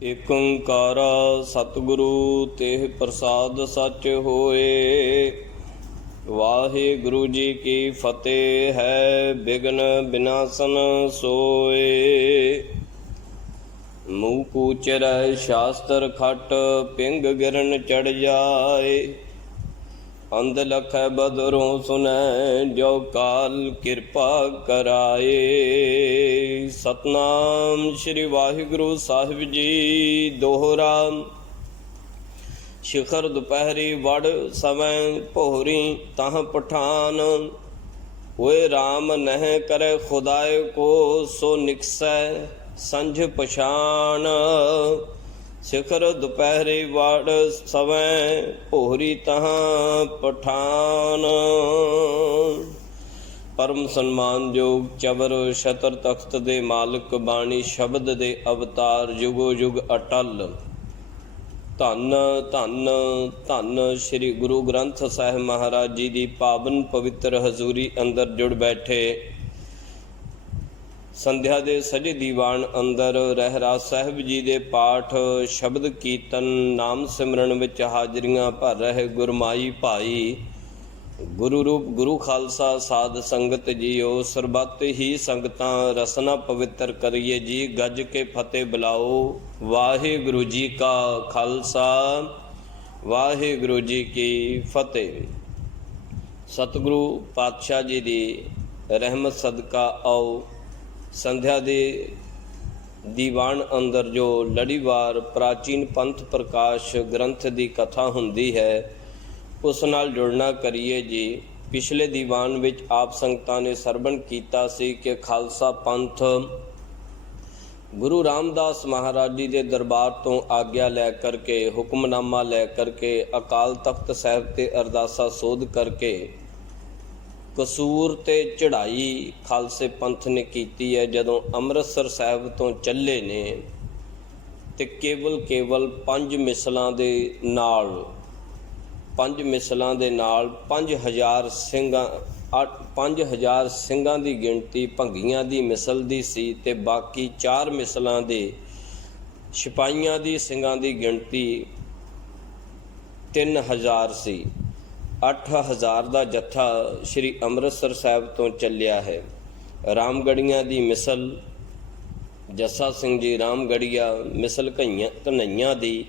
ਏਕ ਓੰਕਾਰ सतगुरु तेह प्रसाद सच होए। वाहिगुरु जी की फतेह है बिघ्न बिनासन सोए। मूँह कूचर शास्त्र खट पिंग गिरन चढ़ जाए। अंध लख बदरों सुनै जो काल किरपा कराए। सतनाम श्री वाहिगुरु साहिब जी दोहरा। शिखर दुपहरी वड़ समय पोहरी तह पठान। होए राम नह करे खुदाए को सो निकसै संझ पछान। शिखर दुपहरी वड़ समय पोहरी तहाँ पठान। परम सन्मान योग चबर छतर तख्त दे मालिक बाणी शब्द दे अवतार जुगो जुग अटल। धन धन धन श्री गुरु ग्रंथ साहिब महाराज जी की पावन पवित्र हजूरी अंदर जुड़ बैठे। संध्या दे सजे दीवान अंदर रहराज साहिब जी दे पाठ शब्द कीर्तन नाम सिमरन विच हाजरियां भर रहे गुरमाई भाई। गुरु रूप गुरु खालसा साध संगत जीओ। सरबत ही संगतां रसना पवित्र करिए जी। गज के फतेह बुलाओ। वाहिगुरु जी का खालसा वाहिगुरु जी की फतेह। सतगुरु पातशाह जी की रहमत सदका आओ संध्या दे दीवान अंदर जो लड़ीवार प्राचीन पंथ प्रकाश ग्रंथ की कथा हुंदी है उस नाल जुड़ना करिए जी। पिछले दीवान विच आप संगतां ने सरवण कीता सी कि खालसा पंथ गुरु रामदास महाराज जी के दरबार तो आग्या लै करके हुक्मनामा लै करके अकाल तख्त साहिब ते अरदासा सोध करके कसूर ते चढ़ाई खालसे पंथ ने कीती है। जदों अमृतसर साहिब तो चले ने ते केवल 5 मिसलों दे नाल 5000 ਸਿੰਘਾਂ 5000 ਸਿੰਘਾਂ ਦੀ गिनती भंगियां दी मिसल दी सी ते बाकी 4 मिसलों दे सिपाहियां दी ਸਿੰਘਾਂ ਦੀ गिनती 3000 सी। 8000 ਦਾ ਜੱਥਾ श्री ਅੰਮ੍ਰਿਤਸਰ ਸਾਹਿਬ ਤੋਂ ਚੱਲਿਆ ਹੈ। ਰਾਮਗੜੀਆਂ ਦੀ ਮਿਸਲ ਜੱਸਾ ਸਿੰਘ ਜੀ ਰਾਮਗੜੀਆ, ਮਿਸਲ ਘਨਈਆਂ ਦੀ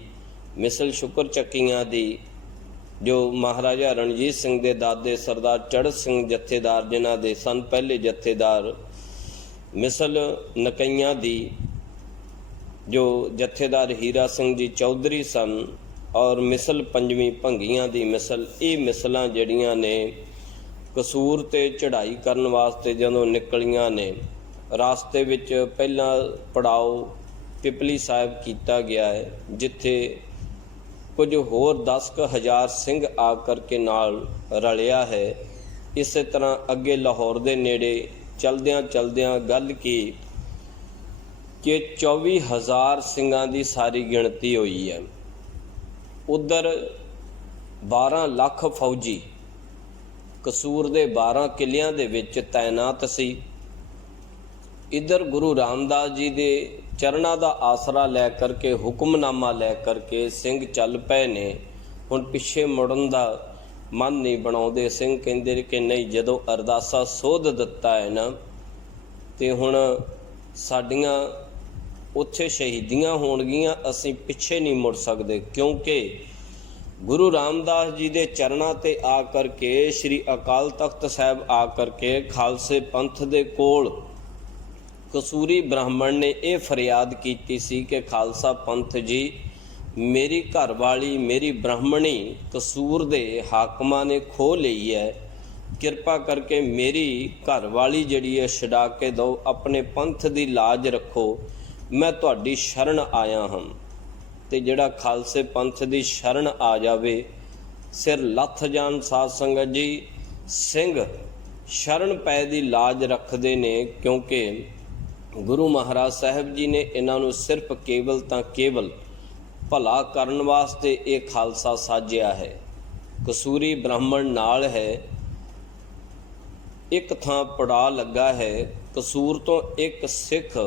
ਮਿਸਲ ਸ਼ੁਕਰ ਚੱਕੀਆਂ ਦੀ ਜੋ ਮਹਾਰਾਜਾ ਰਣਜੀਤ ਸਿੰਘ ਦੇ ਦਾਦੇ ਸਰਦਾਰ ਚੜ੍ਹਤ ਸਿੰਘ ਜਥੇਦਾਰ ਜਿਨ੍ਹਾਂ ਦੇ ਸਨ ਪਹਿਲੇ ਜਥੇਦਾਰ। ਮਿਸਲ ਨਕਈਆਂ ਦੀ ਜੋ ਜਥੇਦਾਰ ਹੀਰਾ ਸਿੰਘ ਜੀ ਚੌਧਰੀ ਸਨ और मिसल पंजवीं भंगियां दी मिसल। ये मिसलां जड़ियां ने कसूर ते चढ़ाई करन वास्ते जदों निकलियां ने रास्ते विच पहला पड़ाव पिपली साहिब कीता गया है जिथे कुछ होर 10,000 सिंह आ करके नाल रलिया है। इस तरह अगे लाहौर दे नेड़े चलदियां चलदियां गल की कि 24,000 सिंघां दी सारी गिणती हुई है। उधर 12 लाख फौजी कसूर दे 12 किलियां दे विच तैनात सी। इधर गुरु रामदास जी दे चरणा दा आसरा लै करके हुक्मनामा लै करके सिंह चल पए ने। हुण पिछे मुड़न दा मन नहीं बनाउंदे। सिंह कहंदे कि नहीं जदों अरदासा सोध दिता है ना ते हुण साडियां उत्थे शहीदियां होणगियां, असीं पिछे नहीं मुड़ सकते क्योंकि गुरु रामदास जी दे चरणा ते आ करके श्री अकाल तख्त साहिब आ करके खालसे पंथ दे कोल कसूरी ब्राह्मण ने यह फरियाद की सी कि खालसा पंथ जी मेरी घरवाली मेरी ब्राह्मणी कसूर दे हाकमां ने खो लई है। किरपा करके मेरी घरवाली जिहड़ी है छड़ा के दो, अपने पंथ दी लाज रखो, मैं तुहाडी शरण आया हाँ। ते जिहड़ा खालसे पंथ दी शरण आ जावे सिर लथ जान। साध संगत जी सिंह शरण पै दी लाज रखते ने क्योंकि गुरु महाराज साहिब जी ने इन्हों सिर्फ केवल तां केवल भला करन वास्ते ये खालसा साजिया है। कसूरी ब्राह्मण नाल है। एक थां पड़ा लगा है कसूर तो एक सिख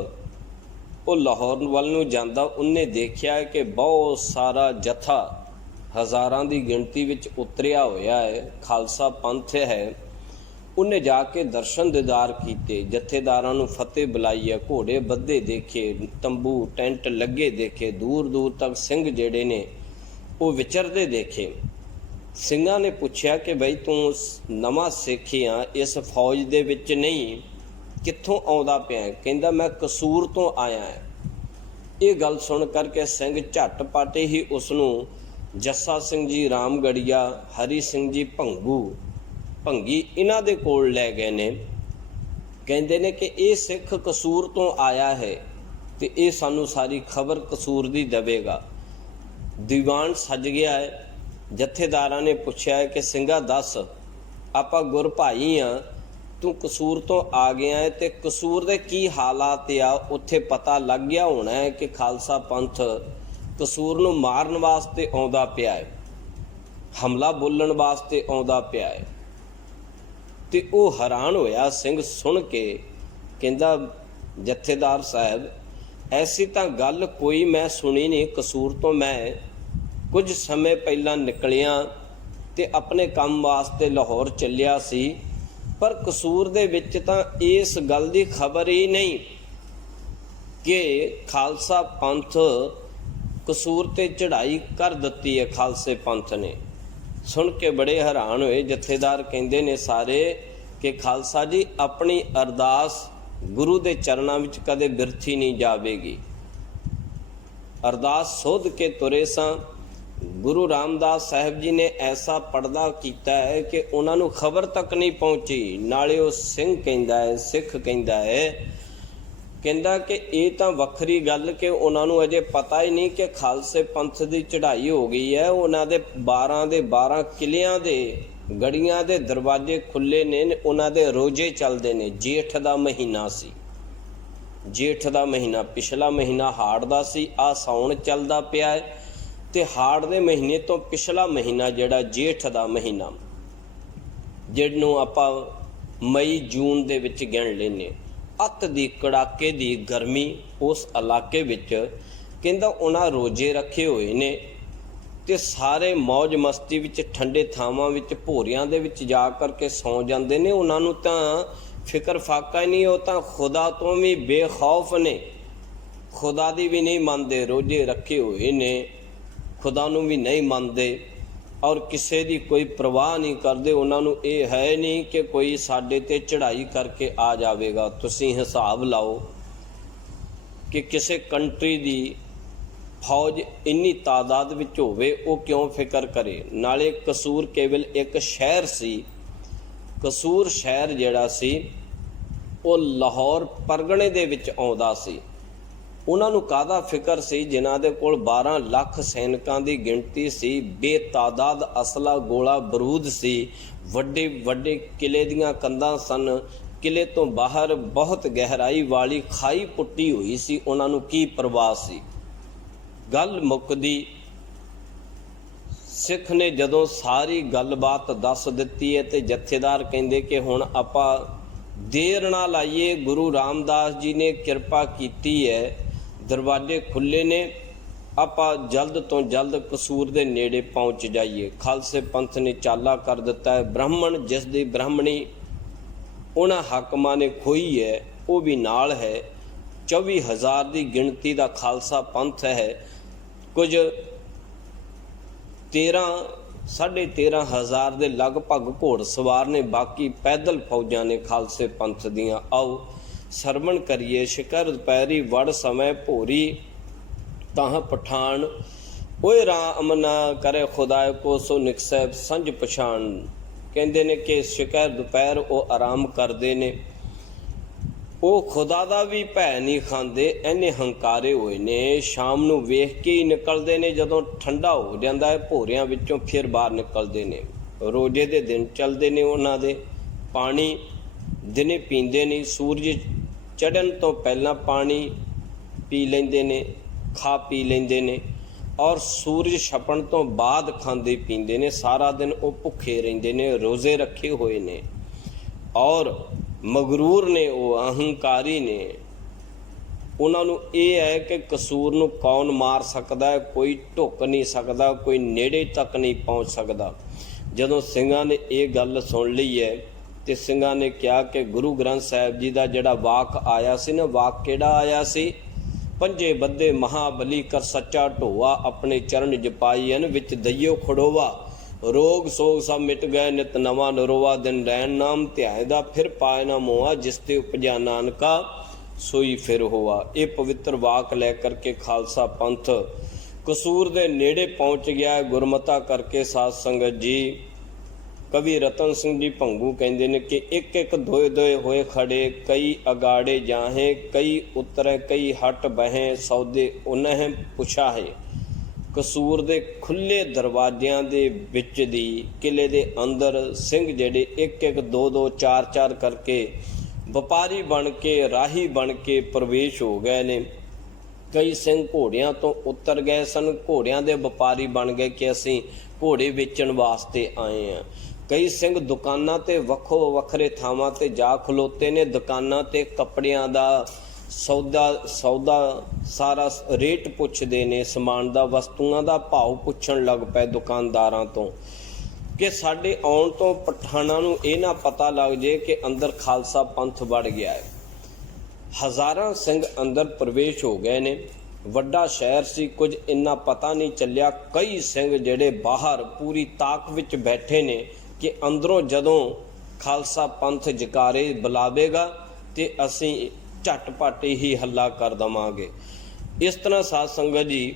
ਉਹ ਲਾਹੌਰ ਵੱਲ ਨੂੰ ਜਾਂਦਾ, ਉਹਨੇ ਦੇਖਿਆ ਕਿ ਬਹੁਤ ਸਾਰਾ ਜਥਾ ਹਜ਼ਾਰਾਂ ਦੀ ਗਿਣਤੀ ਵਿੱਚ ਉਤਰਿਆ ਹੋਇਆ ਹੈ, ਖਾਲਸਾ ਪੰਥ ਹੈ। ਉਹਨੇ ਜਾ ਕੇ ਦਰਸ਼ਨ ਦੀਦਾਰ ਕੀਤੇ, ਜਥੇਦਾਰਾਂ ਨੂੰ ਫਤਿਹ ਬੁਲਾਈ ਹੈ, ਘੋੜੇ ਬੱਧੇ ਦੇਖੇ, ਤੰਬੂ ਟੈਂਟ ਲੱਗੇ ਦੇਖੇ, ਦੂਰ ਦੂਰ ਤੱਕ ਸਿੰਘ ਜਿਹੜੇ ਨੇ ਉਹ ਵਿਚਰਦੇ ਦੇਖੇ। ਸਿੰਘਾਂ ਨੇ ਪੁੱਛਿਆ ਕਿ ਬਈ ਤੂੰ ਨਵਾਂ ਸਿੱਖ ਆ, ਇਸ ਫੌਜ ਦੇ ਵਿੱਚ ਨਹੀਂ, ਕਿੱਥੋਂ ਆਉਂਦਾ ਪਿਆ? ਕਹਿੰਦਾ ਮੈਂ ਕਸੂਰ ਤੋਂ ਆਇਆ ਹੈ। ਇਹ ਗੱਲ ਸੁਣ ਕਰਕੇ ਸਿੰਘ ਝੱਟ-ਪੱਟ ਹੀ ਉਸ ਨੂੰ ਜੱਸਾ ਸਿੰਘ ਜੀ ਰਾਮਗੜੀਆ, ਹਰੀ ਸਿੰਘ ਜੀ ਭੰਗੀ ਇਹਨਾਂ ਦੇ ਕੋਲ ਲੈ ਗਏ ਨੇ। ਕਹਿੰਦੇ ਨੇ ਕਿ ਇਹ ਸਿੱਖ ਕਸੂਰ ਤੋਂ ਆਇਆ ਹੈ ਤੇ ਇਹ ਸਾਨੂੰ ਸਾਰੀ ਖਬਰ ਕਸੂਰ ਦੀ ਦੇਵੇਗਾ। ਦੀਵਾਨ ਸੱਜ ਗਿਆ ਹੈ। ਜਥੇਦਾਰਾਂ ਨੇ ਪੁੱਛਿਆ ਹੈ ਕਿ ਸਿੰਘਾ ਦੱਸ, ਆਪਾਂ ਗੁਰ ਭਾਈ ਆ, ਤੂੰ ਕਸੂਰ ਤੋਂ ਆ ਗਿਆ ਹੈ ਤੇ ਕਸੂਰ ਦੇ ਕੀ ਹਾਲਾਤ ਆ? ਉੱਥੇ ਪਤਾ ਲੱਗ ਗਿਆ ਹੋਣਾ ਹੈ ਕਿ ਖਾਲਸਾ ਪੰਥ ਕਸੂਰ ਨੂੰ ਮਾਰਨ ਵਾਸਤੇ ਆਉਂਦਾ ਪਿਆ ਹੈ, ਹਮਲਾ ਬੋਲਣ ਵਾਸਤੇ ਆਉਂਦਾ ਪਿਆ ਹੈ। ਤੇ ਉਹ ਹੈਰਾਨ ਹੋਇਆ ਸਿੰਘ ਸੁਣ ਕੇ। ਕਹਿੰਦਾ ਜਥੇਦਾਰ ਸਾਹਿਬ, ਐਸੀ ਤਾਂ ਗੱਲ ਕੋਈ ਮੈਂ ਸੁਣੀ ਨਹੀਂ। ਕਸੂਰ ਤੋਂ ਮੈਂ ਕੁਝ ਸਮੇਂ ਪਹਿਲਾਂ ਨਿਕਲਿਆ ਤੇ ਆਪਣੇ ਕੰਮ ਵਾਸਤੇ ਲਾਹੌਰ ਚੱਲਿਆ ਸੀ, ਪਰ ਕਸੂਰ ਦੇ ਵਿੱਚ ਤਾਂ ਇਸ ਗੱਲ ਦੀ ਖਬਰ ਹੀ ਨਹੀਂ ਕਿ ਖਾਲਸਾ ਪੰਥ ਕਸੂਰ ਤੇ ਚੜ੍ਹਾਈ ਕਰ ਦਿੱਤੀ ਹੈ ਖਾਲਸੇ ਪੰਥ ਨੇ। ਸੁਣ ਕੇ ਬੜੇ ਹੈਰਾਨ ਹੋਏ। ਜਥੇਦਾਰ ਕਹਿੰਦੇ ਨੇ ਸਾਰੇ ਕਿ ਖਾਲਸਾ ਜੀ, ਆਪਣੀ ਅਰਦਾਸ ਗੁਰੂ ਦੇ ਚਰਨਾਂ ਵਿੱਚ ਕਦੇ ਬਿਰਥੀ ਨਹੀਂ ਜਾਵੇਗੀ। ਅਰਦਾਸ ਸੋਧ ਕੇ ਤੁਰੇ ਸਾਂ। ਗੁਰੂ ਰਾਮਦਾਸ ਸਾਹਿਬ ਜੀ ਨੇ ਐਸਾ ਪਰਦਾ ਕੀਤਾ ਹੈ ਕਿ ਉਹਨਾਂ ਨੂੰ ਖਬਰ ਤੱਕ ਨਹੀਂ ਪਹੁੰਚੀ। ਨਾਲੇ ਉਹ ਸਿੰਘ ਕਹਿੰਦਾ ਹੈ, ਸਿੱਖ ਕਹਿੰਦਾ ਹੈ, ਕਹਿੰਦਾ ਕਿ ਇਹ ਤਾਂ ਵੱਖਰੀ ਗੱਲ ਕਿ ਉਹਨਾਂ ਨੂੰ ਅਜੇ ਪਤਾ ਹੀ ਨਹੀਂ ਕਿ ਖਾਲਸੇ ਪੰਥ ਦੀ ਚੜ੍ਹਾਈ ਹੋ ਗਈ ਹੈ। ਉਹਨਾਂ ਦੇ 12 ਦੇ 12 ਕਿਲਿਆਂ ਦੇ ਗੜੀਆਂ ਦੇ ਦਰਵਾਜ਼ੇ ਖੁੱਲੇ ਨੇ, ਉਹਨਾਂ ਦੇ ਰੋਜ਼ੇ ਚੱਲਦੇ ਨੇ। ਜੇਠ ਦਾ ਮਹੀਨਾ ਸੀ, ਜੇਠ ਦਾ ਮਹੀਨਾ, ਪਿਛਲਾ ਮਹੀਨਾ ਹਾੜ ਦਾ ਸੀ, ਆਹ ਸਾਉਣ ਚੱਲਦਾ ਪਿਆ ਹੈ ਤੇ ਹਾੜ ਦੇ ਮਹੀਨੇ ਤੋਂ ਪਿਛਲਾ ਮਹੀਨਾ ਜਿਹੜਾ ਜੇਠ ਦਾ ਮਹੀਨਾ, ਜਿਹਨੂੰ ਆਪਾਂ ਮਈ ਜੂਨ ਦੇ ਵਿੱਚ ਗਿਣ ਲੈਂਦੇ, ਅੱਤ ਦੀ ਕੜਾਕੇ ਦੀ ਗਰਮੀ ਉਸ ਇਲਾਕੇ ਵਿੱਚ। ਕਹਿੰਦਾ ਉਹਨਾਂ ਰੋਜ਼ੇ ਰੱਖੇ ਹੋਏ ਨੇ ਤੇ ਸਾਰੇ ਮौज ਮਸਤੀ ਵਿੱਚ ਠੰਡੇ ਥਾਵਾਂ ਵਿੱਚ ਭੋਰਿਆਂ ਦੇ ਵਿੱਚ ਜਾ ਕਰਕੇ ਸੌਂ ਜਾਂਦੇ ਨੇ। ਉਹਨਾਂ ਨੂੰ ਤਾਂ ਫਿਕਰ ਫਾਕਾ ਹੀ ਨਹੀਂ, ਉਹ ਤਾਂ ਖੁਦਾ ਤੋਂ ਵੀ ਬੇਖੌਫ ਨੇ, ਖੁਦਾ ਦੀ ਵੀ ਨਹੀਂ ਮੰਨਦੇ। ਰੋਜ਼ੇ ਰੱਖੇ ਹੋਏ ਨੇ, ਖੁਦਾ ਨੂੰ ਵੀ ਨਹੀਂ ਮੰਨਦੇ ਔਰ ਕਿਸੇ ਦੀ ਕੋਈ ਪਰਵਾਹ ਨਹੀਂ ਕਰਦੇ। ਉਹਨਾਂ ਨੂੰ ਇਹ ਹੈ ਨਹੀਂ ਕਿ ਕੋਈ ਸਾਡੇ ਤੇ ਚੜ੍ਹਾਈ ਕਰਕੇ ਆ ਜਾਵੇਗਾ। ਤੁਸੀਂ ਹਿਸਾਬ ਲਾਓ ਕਿ ਕਿਸੇ ਕੰਟਰੀ ਦੀ ਫੌਜ ਇੰਨੀ ਤਾਦਾਦ ਵਿੱਚ ਹੋਵੇ, ਉਹ ਕਿਉਂ ਫਿਕਰ ਕਰੇ? ਨਾਲੇ ਕਸੂਰ ਕੇਵਲ ਇੱਕ ਸ਼ਹਿਰ ਸੀ। ਕਸੂਰ ਸ਼ਹਿਰ ਜਿਹੜਾ ਸੀ ਉਹ ਲਾਹੌਰ ਪਰਗਣੇ ਦੇ ਵਿੱਚ ਆਉਂਦਾ ਸੀ। ਉਹਨਾਂ ਨੂੰ ਕਾਹਦਾ ਫਿਕਰ ਸੀ? ਜਿਨ੍ਹਾਂ ਦੇ ਕੋਲ 12 ਲੱਖ ਸੈਨਿਕਾਂ ਦੀ ਗਿਣਤੀ ਸੀ, ਬੇਤਾਦਾਦ ਅਸਲਾ ਗੋਲਾ ਬਰੂਦ ਸੀ, ਵੱਡੇ ਵੱਡੇ ਕਿਲੇ ਦੀਆਂ ਕੰਧਾਂ ਸਨ, ਕਿਲੇ ਤੋਂ ਬਾਹਰ ਬਹੁਤ ਗਹਿਰਾਈ ਵਾਲੀ ਖਾਈ ਪੁੱਟੀ ਹੋਈ ਸੀ। ਉਹਨਾਂ ਨੂੰ ਕੀ ਪਰਵਾਹ ਸੀ? ਗੱਲ ਮੁੱਕਦੀ। ਸਿੱਖ ਨੇ ਜਦੋਂ ਸਾਰੀ ਗੱਲਬਾਤ ਦੱਸ ਦਿੱਤੀ ਹੈ ਤੇ ਜਥੇਦਾਰ ਕਹਿੰਦੇ ਕਿ ਹੁਣ ਆਪਾਂ ਦੇਰ ਨਾ ਲਾਈਏ, ਗੁਰੂ ਰਾਮਦਾਸ ਜੀ ਨੇ ਕਿਰਪਾ ਕੀਤੀ ਹੈ, ਦਰਵਾਜ਼ੇ ਖੁੱਲੇ ਨੇ, ਆਪਾਂ ਜਲਦ ਤੋਂ ਜਲਦ ਕਸੂਰ ਦੇ ਨੇੜੇ ਪਹੁੰਚ ਜਾਈਏ। ਖਾਲਸੇ ਪੰਥ ਨੇ ਚਾਲਾ ਕਰ ਦਿੱਤਾ ਹੈ। ਬ੍ਰਾਹਮਣ ਜਿਸ ਦੀ ਬ੍ਰਾਹਮਣੀ ਉਹਨਾਂ ਹਾਕਮਾਂ ਨੇ ਖੋਈ ਹੈ, ਉਹ ਵੀ ਨਾਲ ਹੈ। 24,000 ਦੀ ਗਿਣਤੀ ਦਾ ਖਾਲਸਾ ਪੰਥ ਹੈ। ਕੁਝ 13,500 ਦੇ ਲਗਭਗ ਘੋੜ ਸਵਾਰ ਨੇ, ਬਾਕੀ ਪੈਦਲ ਫੌਜਾਂ ਨੇ ਖਾਲਸੇ ਪੰਥ ਦੀਆਂ। ਆਓ ਸਰਵਣ ਕਰੀਏ। ਸ਼ਿਕਰ ਦੁਪਹਿਰੀ ਵੜ ਸਮੇਂ ਭੋਰੀ ਤਾਹ ਪਠਾਨ, ਓਏ ਰਾਮ ਨਾ ਕਰੇ ਖੁਦਾਏ ਕੋ ਸੋ ਨਿਕਸੈ ਸੰਝ ਪਛਾਣ। ਕਹਿੰਦੇ ਨੇ ਕਿ ਸ਼ਿਕਰ ਦੁਪਹਿਰ ਉਹ ਆਰਾਮ ਕਰਦੇ ਨੇ, ਉਹ ਖੁਦਾ ਦਾ ਵੀ ਭੈ ਨਹੀਂ ਖਾਂਦੇ, ਇੰਨੇ ਹੰਕਾਰੇ ਹੋਏ ਨੇ। ਸ਼ਾਮ ਨੂੰ ਵੇਖ ਕੇ ਹੀ ਨਿਕਲਦੇ ਨੇ, ਜਦੋਂ ਠੰਡਾ ਹੋ ਜਾਂਦਾ ਹੈ ਭੋਰਿਆਂ ਵਿੱਚੋਂ ਫਿਰ ਬਾਹਰ ਨਿਕਲਦੇ ਨੇ। ਰੋਜ਼ੇ ਦੇ ਦਿਨ ਚੱਲਦੇ ਨੇ ਉਹਨਾਂ ਦੇ। ਪਾਣੀ ਦਿਨੇ ਪੀਂਦੇ ਨਹੀਂ, ਸੂਰਜ ਚੜ੍ਹਨ ਤੋਂ ਪਹਿਲਾਂ ਪਾਣੀ ਪੀ ਲੈਂਦੇ ਨੇ, ਖਾ ਪੀ ਲੈਂਦੇ ਨੇ, ਔਰ ਸੂਰਜ ਛਪਣ ਤੋਂ ਬਾਅਦ ਖਾਂਦੇ ਪੀਂਦੇ ਨੇ। ਸਾਰਾ ਦਿਨ ਉਹ ਭੁੱਖੇ ਰਹਿੰਦੇ ਨੇ, ਰੋਜ਼ੇ ਰੱਖੇ ਹੋਏ ਨੇ ਔਰ ਮਗਰੂਰ ਨੇ, ਉਹ ਅਹੰਕਾਰੀ ਨੇ। ਉਹਨਾਂ ਨੂੰ ਇਹ ਹੈ ਕਿ ਕਸੂਰ ਨੂੰ ਕੌਣ ਮਾਰ ਸਕਦਾ ਹੈ, ਕੋਈ ਢੁੱਕ ਨਹੀਂ ਸਕਦਾ, ਕੋਈ ਨੇੜੇ ਤੱਕ ਨਹੀਂ ਪਹੁੰਚ ਸਕਦਾ। ਜਦੋਂ ਸਿੰਘਾਂ ਨੇ ਇਹ ਗੱਲ ਸੁਣ ਲਈ ਹੈ ਤੇ ਸਿੰਘਾਂ ਨੇ ਕਿਹਾ ਕਿ ਗੁਰੂ ਗ੍ਰੰਥ ਸਾਹਿਬ ਜੀ ਦਾ ਜਿਹੜਾ ਵਾਕ ਆਇਆ ਸੀ ਨਾ, ਵਾਕ ਕਿਹੜਾ ਆਇਆ ਸੀ? ਪੰਜੇ ਬੱਧੇ ਮਹਾਬਲੀ ਕਰ ਸੱਚਾ ਢੋਆ, ਆਪਣੇ ਚਰਨ ਜਪਾਈਨ ਵਿੱਚ ਦਈਓ ਖੜੋਵਾ, ਰੋਗ ਸੋਗ ਸਭ ਮਿਟ ਗਏ ਨਿਤ ਨਵਾਂ ਨਰੋਆ, ਦਿਨ ਰੈਣ ਨਾਮ ਧਿਆਏ ਦਾ ਫਿਰ ਪਾਏ ਨਾ ਮੋਆ, ਜਿਸ ਤੇ ਉਪਜਿਆ ਨਾਨਕਾ ਸੋਈ ਫਿਰ ਹੋਆ। ਇਹ ਪਵਿੱਤਰ ਵਾਕ ਲੈ ਕਰਕੇ ਖਾਲਸਾ ਪੰਥ ਕਸੂਰ ਦੇ ਨੇੜੇ ਪਹੁੰਚ ਗਿਆ ਹੈ। ਗੁਰਮਤਾ ਕਰਕੇ ਸਾਧ ਸੰਗਤ ਜੀ, ਕਵੀ ਰਤਨ ਸਿੰਘ ਜੀ ਭੰਗੂ ਕਹਿੰਦੇ ਨੇ ਕਿ ਇੱਕ ਇੱਕ ਦੋਏ ਦੋਏ ਹੋਏ ਖੜੇ, ਕਈ ਅਗਾੜੇ ਜਾਹੇ, ਕਈ ਉਤਰੇ ਕਈ ਹਟ ਬਹੇ, ਸੌਦੇ ਉਨਹ ਪੁਛਾਹੇ। ਕਸੂਰ ਦੇ ਖੁੱਲੇ ਦਰਵਾਜ਼ਿਆਂ ਦੇ ਵਿੱਚ ਦੀ ਕਿਲੇ ਦੇ ਅੰਦਰ ਸਿੰਘ ਜਿਹੜੇ ਇੱਕ ਇੱਕ ਦੋ ਦੋ ਚਾਰ ਚਾਰ ਕਰਕੇ ਵਪਾਰੀ ਬਣ ਕੇ, ਰਾਹੀ ਬਣ ਕੇ ਪ੍ਰਵੇਸ਼ ਹੋ ਗਏ ਨੇ। ਕਈ ਸਿੰਘ ਘੋੜਿਆਂ ਤੋਂ ਉਤਰ ਗਏ ਸਨ, ਘੋੜਿਆਂ ਦੇ ਵਪਾਰੀ ਬਣ ਗਏ ਕਿ ਅਸੀਂ ਘੋੜੇ ਵੇਚਣ ਵਾਸਤੇ ਆਏ ਹਾਂ। ਕਈ ਸਿੰਘ ਦੁਕਾਨਾਂ ਤੇ ਵੱਖੋ ਵੱਖਰੇ ਥਾਵਾਂ ਤੇ ਜਾ ਖਲੋਤੇ ਨੇ, ਦੁਕਾਨਾਂ ਤੇ ਕੱਪੜਿਆਂ ਦਾ ਸੌਦਾ ਸਾਰਾ ਰੇਟ ਪੁੱਛਦੇ ਨੇ, ਸਮਾਨ ਦਾ ਵਸਤੂਆਂ ਦਾ ਭਾਅ ਪੁੱਛਣ ਲੱਗ ਪਏ ਦੁਕਾਨਦਾਰਾਂ ਤੋਂ ਕਿ ਸਾਡੇ ਆਉਣ ਤੋਂ ਪਠਾਨਾਂ ਨੂੰ ਇਹ ਨਾ ਪਤਾ ਲੱਗ ਜੇ ਕਿ ਅੰਦਰ ਖਾਲਸਾ ਪੰਥ ਵੜ ਗਿਆ ਹੈ। ਹਜ਼ਾਰਾਂ ਸਿੰਘ ਅੰਦਰ ਪ੍ਰਵੇਸ਼ ਹੋ ਗਏ ਨੇ। ਵੱਡਾ ਸ਼ਹਿਰ ਸੀ, ਕੁਝ ਇੰਨਾ ਪਤਾ ਨਹੀਂ ਚੱਲਿਆ। ਕਈ ਸਿੰਘ ਜਿਹੜੇ ਬਾਹਰ ਪੂਰੀ ਤਾਕ ਵਿੱਚ ਬੈਠੇ ਨੇ ਕਿ ਅੰਦਰੋਂ ਜਦੋਂ ਖਾਲਸਾ ਪੰਥ ਜਕਾਰੇ ਬੁਲਾਵੇਗਾ ਤੇ ਅਸੀਂ ਝਟਪਟ ਹੀ ਹੱਲਾ ਕਰ ਦੇਵਾਂਗੇ। ਇਸ ਤਰ੍ਹਾਂ ਸਾਧ ਸੰਗਤ ਜੀ,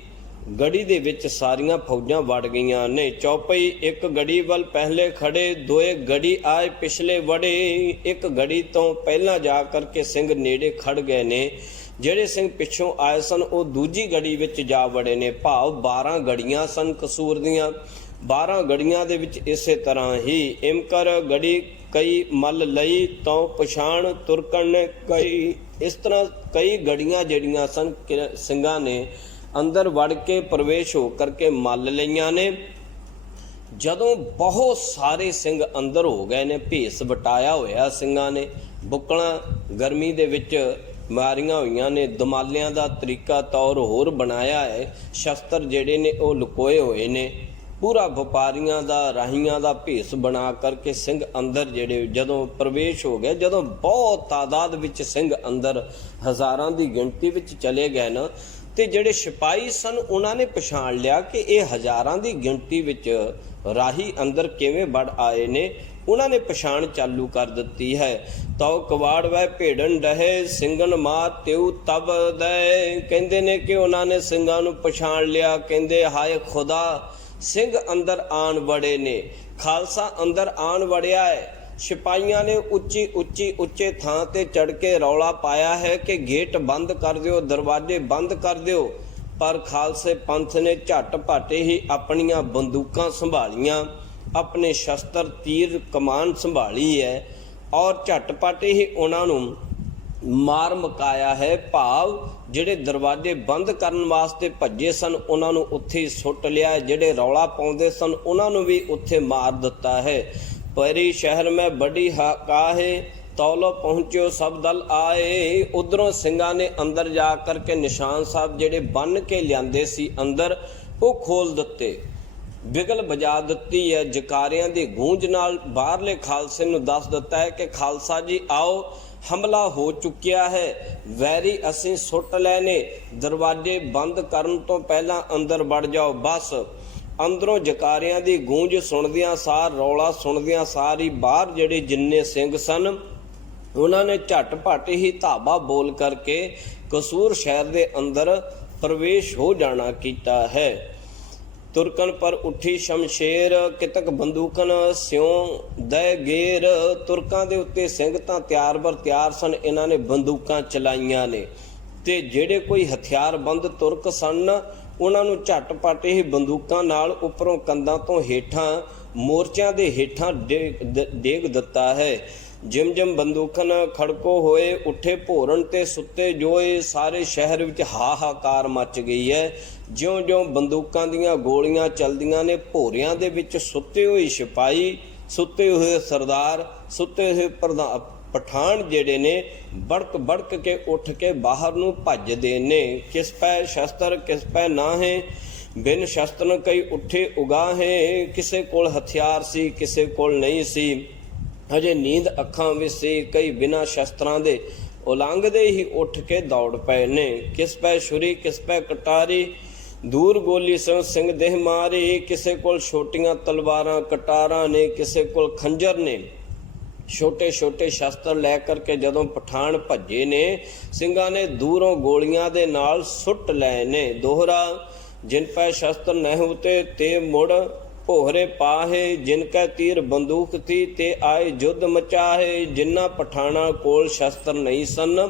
ਗੜੀ ਦੇ ਵਿੱਚ ਸਾਰੀਆਂ ਫੌਜਾਂ ਵੜ ਗਈਆਂ ਨੇ। ਚੌਪਈ ਇੱਕ ਗੜੀ ਵੱਲ ਪਹਿਲੇ ਖੜੇ, ਦੋਏ ਗੜੀ ਆਏ ਪਿਛਲੇ ਵੜੇ। ਇੱਕ ਗੜੀ ਤੋਂ ਪਹਿਲਾਂ ਜਾ ਕਰਕੇ ਸਿੰਘ ਨੇੜੇ ਖੜ ਗਏ ਨੇ। ਜਿਹੜੇ ਸਿੰਘ ਪਿੱਛੋਂ ਆਏ ਸਨ ਉਹ ਦੂਜੀ ਗੜੀ ਵਿੱਚ ਜਾ ਵੜੇ ਨੇ। ਭਾਵ 12 ਗੜੀਆਂ ਸਨ ਕਸੂਰ ਦੀਆਂ। 12 ਗੜੀਆਂ ਦੇ ਵਿੱਚ ਇਸੇ ਤਰ੍ਹਾਂ ਹੀ ਇਮਕਰ ਗੜੀ ਕਈ ਮੱਲ ਲਈ ਤੋਂ ਪਛਾਣ ਤੁਰਕਣ ਨੇ ਕਈ। ਇਸ ਤਰ੍ਹਾਂ ਕਈ ਗੜੀਆਂ ਜਿਹੜੀਆਂ ਸਨ ਸਿੰਘਾਂ ਨੇ ਅੰਦਰ ਵੜ ਕੇ ਪ੍ਰਵੇਸ਼ ਹੋ ਕਰਕੇ ਮੱਲ ਲਈਆਂ ਨੇ। ਜਦੋਂ ਬਹੁਤ ਸਾਰੇ ਸਿੰਘ ਅੰਦਰ ਹੋ ਗਏ ਨੇ, ਭੇਸ ਵਟਾਇਆ ਹੋਇਆ ਸਿੰਘਾਂ ਨੇ, ਬੁੱਕਲਾਂ ਗਰਮੀ ਦੇ ਵਿੱਚ ਮਾਰੀਆਂ ਹੋਈਆਂ ਨੇ, ਦਮਾਲਿਆਂ ਦਾ ਤਰੀਕਾ ਤੌਰ ਹੋਰ ਬਣਾਇਆ ਹੈ, ਸ਼ਸਤਰ ਜਿਹੜੇ ਨੇ ਉਹ ਲੁਕੋਏ ਹੋਏ ਨੇ, ਪੂਰਾ ਵਪਾਰੀਆਂ ਦਾ ਰਾਹੀਆਂ ਦਾ ਭੇਸ ਬਣਾ ਕਰਕੇ ਸਿੰਘ ਅੰਦਰ ਜਿਹੜੇ ਜਦੋਂ ਪ੍ਰਵੇਸ਼ ਹੋ ਗਏ, ਜਦੋਂ ਬਹੁਤ ਤਾਦਾਦ ਵਿੱਚ ਸਿੰਘ ਅੰਦਰ ਹਜ਼ਾਰਾਂ ਦੀ ਗਿਣਤੀ ਵਿੱਚ ਚਲੇ ਗਏ ਨਾ, ਤੇ ਜਿਹੜੇ ਸਿਪਾਹੀ ਸਨ ਉਹਨਾਂ ਨੇ ਪਛਾਣ ਲਿਆ ਕਿ ਇਹ ਹਜ਼ਾਰਾਂ ਦੀ ਗਿਣਤੀ ਵਿੱਚ ਰਾਹੀ ਅੰਦਰ ਕਿਵੇਂ ਵੜ ਆਏ ਨੇ। ਉਹਨਾਂ ਨੇ ਪਛਾਣ ਚਾਲੂ ਕਰ ਦਿੱਤੀ ਹੈ। ਤਉ ਕਵਾੜ ਵੈ ਭੇੜਨ ਡਹੇ ਸਿੰਘਨ ਮਾਰ ਤਿਉ ਤਬ ਦੈ। ਕਹਿੰਦੇ ਨੇ ਕਿ ਉਹਨਾਂ ਨੇ ਸਿੰਘਾਂ ਨੂੰ ਪਛਾਣ ਲਿਆ। ਕਹਿੰਦੇ ਹਾਏ ਖੁਦਾ, ਸਿੰਘ ਅੰਦਰ ਆਣ ਵੜੇ ਨੇ, ਖਾਲਸਾ ਅੰਦਰ ਆਣ ਵੜਿਆ ਹੈ। ਸਿਪਾਹੀਆਂ ਨੇ ਉੱਚੇ ਥਾਂ ਤੇ ਚੜ ਕੇ ਰੌਲਾ ਪਾਇਆ ਹੈ ਕਿ ਗੇਟ ਬੰਦ ਕਰ ਦਿਓ, ਦਰਵਾਜ਼ੇ ਬੰਦ ਕਰ ਦਿਓ। ਪਰ ਖਾਲਸੇ ਪੰਥ ਨੇ ਝੱਟ-ਪੱਟ ਹੀ ਆਪਣੀਆਂ ਬੰਦੂਕਾਂ ਸੰਭਾਲੀਆਂ, ਆਪਣੇ ਸ਼ਸਤਰ ਤੀਰ ਕਮਾਨ ਸੰਭਾਲੀ ਹੈ ਔਰ ਝੱਟ-ਪੱਟ ਹੀ ਉਹਨਾਂ ਨੂੰ ਮਾਰ ਮੁਕਾਇਆ ਹੈ। ਭਾਵ ਜਿਹੜੇ ਦਰਵਾਜ਼ੇ ਬੰਦ ਕਰਨ ਵਾਸਤੇ ਭੱਜੇ ਸਨ ਉਹਨਾਂ ਨੂੰ ਉੱਥੇ ਹੀ ਸੁੱਟ ਲਿਆ। ਜਿਹੜੇ ਰੌਲਾ ਪਾਉਂਦੇ ਸਨ ਉਹਨਾਂ ਨੂੰ ਵੀ ਉੱਥੇ ਮਾਰ ਦਿੱਤਾ ਹੈ। ਪਰੀ ਸ਼ਹਿਰ ਮੈਂ ਬੜੀ ਕਾਹੇ ਤੌਲੋ ਪਹੁੰਚਿਓ ਸਭ ਦਲ ਆਏ। ਉਧਰੋਂ ਸਿੰਘਾਂ ਨੇ ਅੰਦਰ ਜਾ ਕਰਕੇ ਨਿਸ਼ਾਨ ਸਾਹਿਬ ਜਿਹੜੇ ਬੰਨ ਕੇ ਲਿਆਂਦੇ ਸੀ ਅੰਦਰ, ਉਹ ਖੋਲ ਦਿੱਤੇ, ਬਿਗਲ ਵਜਾ ਦਿੱਤੀ ਹੈ। ਜਕਾਰਿਆਂ ਦੀ ਗੂੰਜ ਨਾਲ ਬਾਹਰਲੇ ਖਾਲਸੇ ਨੂੰ ਦੱਸ ਦਿੱਤਾ ਹੈ ਕਿ ਖਾਲਸਾ ਜੀ ਆਓ, ਹਮਲਾ ਹੋ ਚੁੱਕਿਆ ਹੈ, ਵੈਰੀ ਅਸੀਂ ਸੁੱਟ ਲਏ ਨੇ, ਦਰਵਾਜ਼ੇ ਬੰਦ ਕਰਨ ਤੋਂ ਪਹਿਲਾਂ ਅੰਦਰ ਵੜ ਜਾਓ। ਬਸ ਅੰਦਰੋਂ ਜਕਾਰਿਆਂ ਦੀ ਗੂੰਜ ਸੁਣਦਿਆਂ ਸਾਰ, ਰੌਲਾ ਸੁਣਦਿਆਂ ਸਾਰ ਹੀ ਬਾਹਰ ਜਿਹੜੇ ਜਿੰਨੇ ਸਿੰਘ ਸਨ ਉਹਨਾਂ ਨੇ ਝੱਟ-ਪੱਟ ਹੀ ਧਾਬਾ ਬੋਲ ਕਰਕੇ ਕਸੂਰ ਸ਼ਹਿਰ ਦੇ ਅੰਦਰ ਪ੍ਰਵੇਸ਼ ਹੋ ਜਾਣਾ ਕੀਤਾ ਹੈ। ਤੁਰਕਨ ਪਰ ਉੱਠੀ ਸ਼ਮਸ਼ੇਰ ਕਿਤਕ ਬੰਦੂਕਨ ਸਿਉ ਦੈ ਗੇਰ। ਤੁਰਕਾਂ ਦੇ ਉੱਤੇ ਸਿੰਘ ਤਾਂ ਤਿਆਰ ਬਰ ਤਿਆਰ ਸਨ, ਇਹਨਾਂ ਨੇ ਬੰਦੂਕਾਂ ਚਲਾਈਆਂ ਨੇ ਤੇ ਜਿਹੜੇ ਕੋਈ ਹਥਿਆਰਬੰਦ ਤੁਰਕ ਸਨ ਉਹਨਾਂ ਨੂੰ ਝੱਟ-ਪੱਟ ਹੀ ਬੰਦੂਕਾਂ ਨਾਲ ਉੱਪਰੋਂ ਕੰਧਾਂ ਤੋਂ ਹੇਠਾਂ ਮੋਰਚਿਆਂ ਦੇ ਹੇਠਾਂ ਡੇਗ ਦਿੱਤਾ ਹੈ। ਜਿਮ ਜਿਮ ਬੰਦੂਕਨ ਖੜਕੋ ਹੋਏ, ਉੱਠੇ ਭੋਰਨ ਤੇ ਸੁੱਤੇ ਜੋਏ। ਸਾਰੇ ਸ਼ਹਿਰ ਵਿੱਚ ਹਾਹਾਕਾਰ ਮਚ ਗਈ ਹੈ। ਜਿਉਂ-ਜਿਉਂ ਬੰਦੂਕਾਂ ਦੀਆਂ ਗੋਲੀਆਂ ਚੱਲਦੀਆਂ ਨੇ, ਭੋਰਿਆਂ ਦੇ ਵਿੱਚ ਸੁੱਤੇ ਹੋਏ ਸਿਪਾਹੀ, ਸੁੱਤੇ ਹੋਏ ਸਰਦਾਰ, ਸੁੱਤੇ ਹੋਏ ਪਠਾਨ ਜਿਹੜੇ ਨੇ ਬੜਕ ਕੇ ਉੱਠ ਕੇ ਬਾਹਰ ਨੂੰ ਭੱਜਦੇ ਨੇ। ਕਿਸ ਪੈ ਸ਼ਸਤਰ ਕਿਸ ਪੈ ਨਾਹੇ, ਬਿਨ ਸ਼ਸਤਰ ਕਈ ਉੱਠੇ ਉਗਾਹੇ। ਕਿਸੇ ਕੋਲ ਹਥਿਆਰ ਸੀ ਕਿਸੇ ਕੋਲ ਨਹੀਂ ਸੀ, ਹਜੇ ਨੀਂਦ ਅੱਖਾਂ ਵਿੱਚ ਸੀ, ਕਈ ਬਿਨਾਂ ਸ਼ਸਤਰਾਂ ਦੇ ਉਲੰਘਦੇ ਹੀ ਉੱਠ ਕੇ ਦੌੜ ਪਏ ਨੇ। ਕਿਸ ਪੈ ਛੁਰੀ ਕਿਸ ਪੈ ਕਟਾਰੀ, ਦੂਰ ਗੋਲੀ ਸਿੰਘ ਦੇਹ ਮਾਰੀ। ਕਿਸੇ ਕੋਲ ਛੋਟੀਆਂ ਤਲਵਾਰਾਂ ਕਟਾਰਾਂ ਨੇ, ਕਿਸੇ ਕੋਲ ਖੰਜਰ ਨੇ। ਛੋਟੇ ਛੋਟੇ ਸ਼ਸਤਰ ਲੈ ਕਰਕੇ ਜਦੋਂ ਪਠਾਨ ਭੱਜੇ ਨੇ, ਸਿੰਘਾਂ ਨੇ ਦੂਰੋਂ ਗੋਲੀਆਂ ਦੇ ਨਾਲ ਸੁੱਟ ਲਏ ਨੇ। ਦੋਹਰਾ ਜਿਨ ਪੈ ਸ਼ਸਤਰ ਨਹਿ ਉਤੇ ਤੇ ਮੁੜ ਭੋਹਰੇ ਪਾਹੇ, ਜਿਨ ਕੈ ਤੀਰ ਬੰਦੂਕ ਥੀ ਤੇ ਆਏ ਜੁੱਧ ਮਚਾਹੇ। ਜਿਨ੍ਹਾਂ ਪਠਾਣਾ ਕੋਲ ਸ਼ਸਤਰ ਨਹੀਂ ਸਨ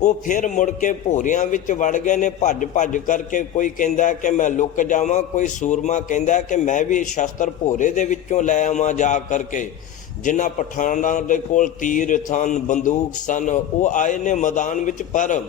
ਉਹ ਫਿਰ ਮੁੜ ਕੇ ਭੋਰਿਆਂ ਵਿੱਚ ਵੜ ਗਏ ਨੇ ਭੱਜ ਕਰਕੇ। ਕੋਈ ਕਹਿੰਦਾ ਕਿ ਮੈਂ ਲੁੱਕ ਜਾਵਾਂ, ਕੋਈ ਸੂਰਮਾ ਕਹਿੰਦਾ ਕਿ ਮੈਂ ਵੀ ਸ਼ਸਤਰ ਭੋਰੇ ਦੇ ਵਿੱਚੋਂ ਲੈ ਆਵਾਂ ਜਾ ਕਰਕੇ। ਜਿਨ੍ਹਾਂ ਪਠਾਨਾਂ ਦੇ ਕੋਲ ਤੀਰ ਸਨ ਬੰਦੂਕ ਸਨ ਉਹ ਆਏ ਨੇ ਮੈਦਾਨ ਵਿੱਚ, ਪਰ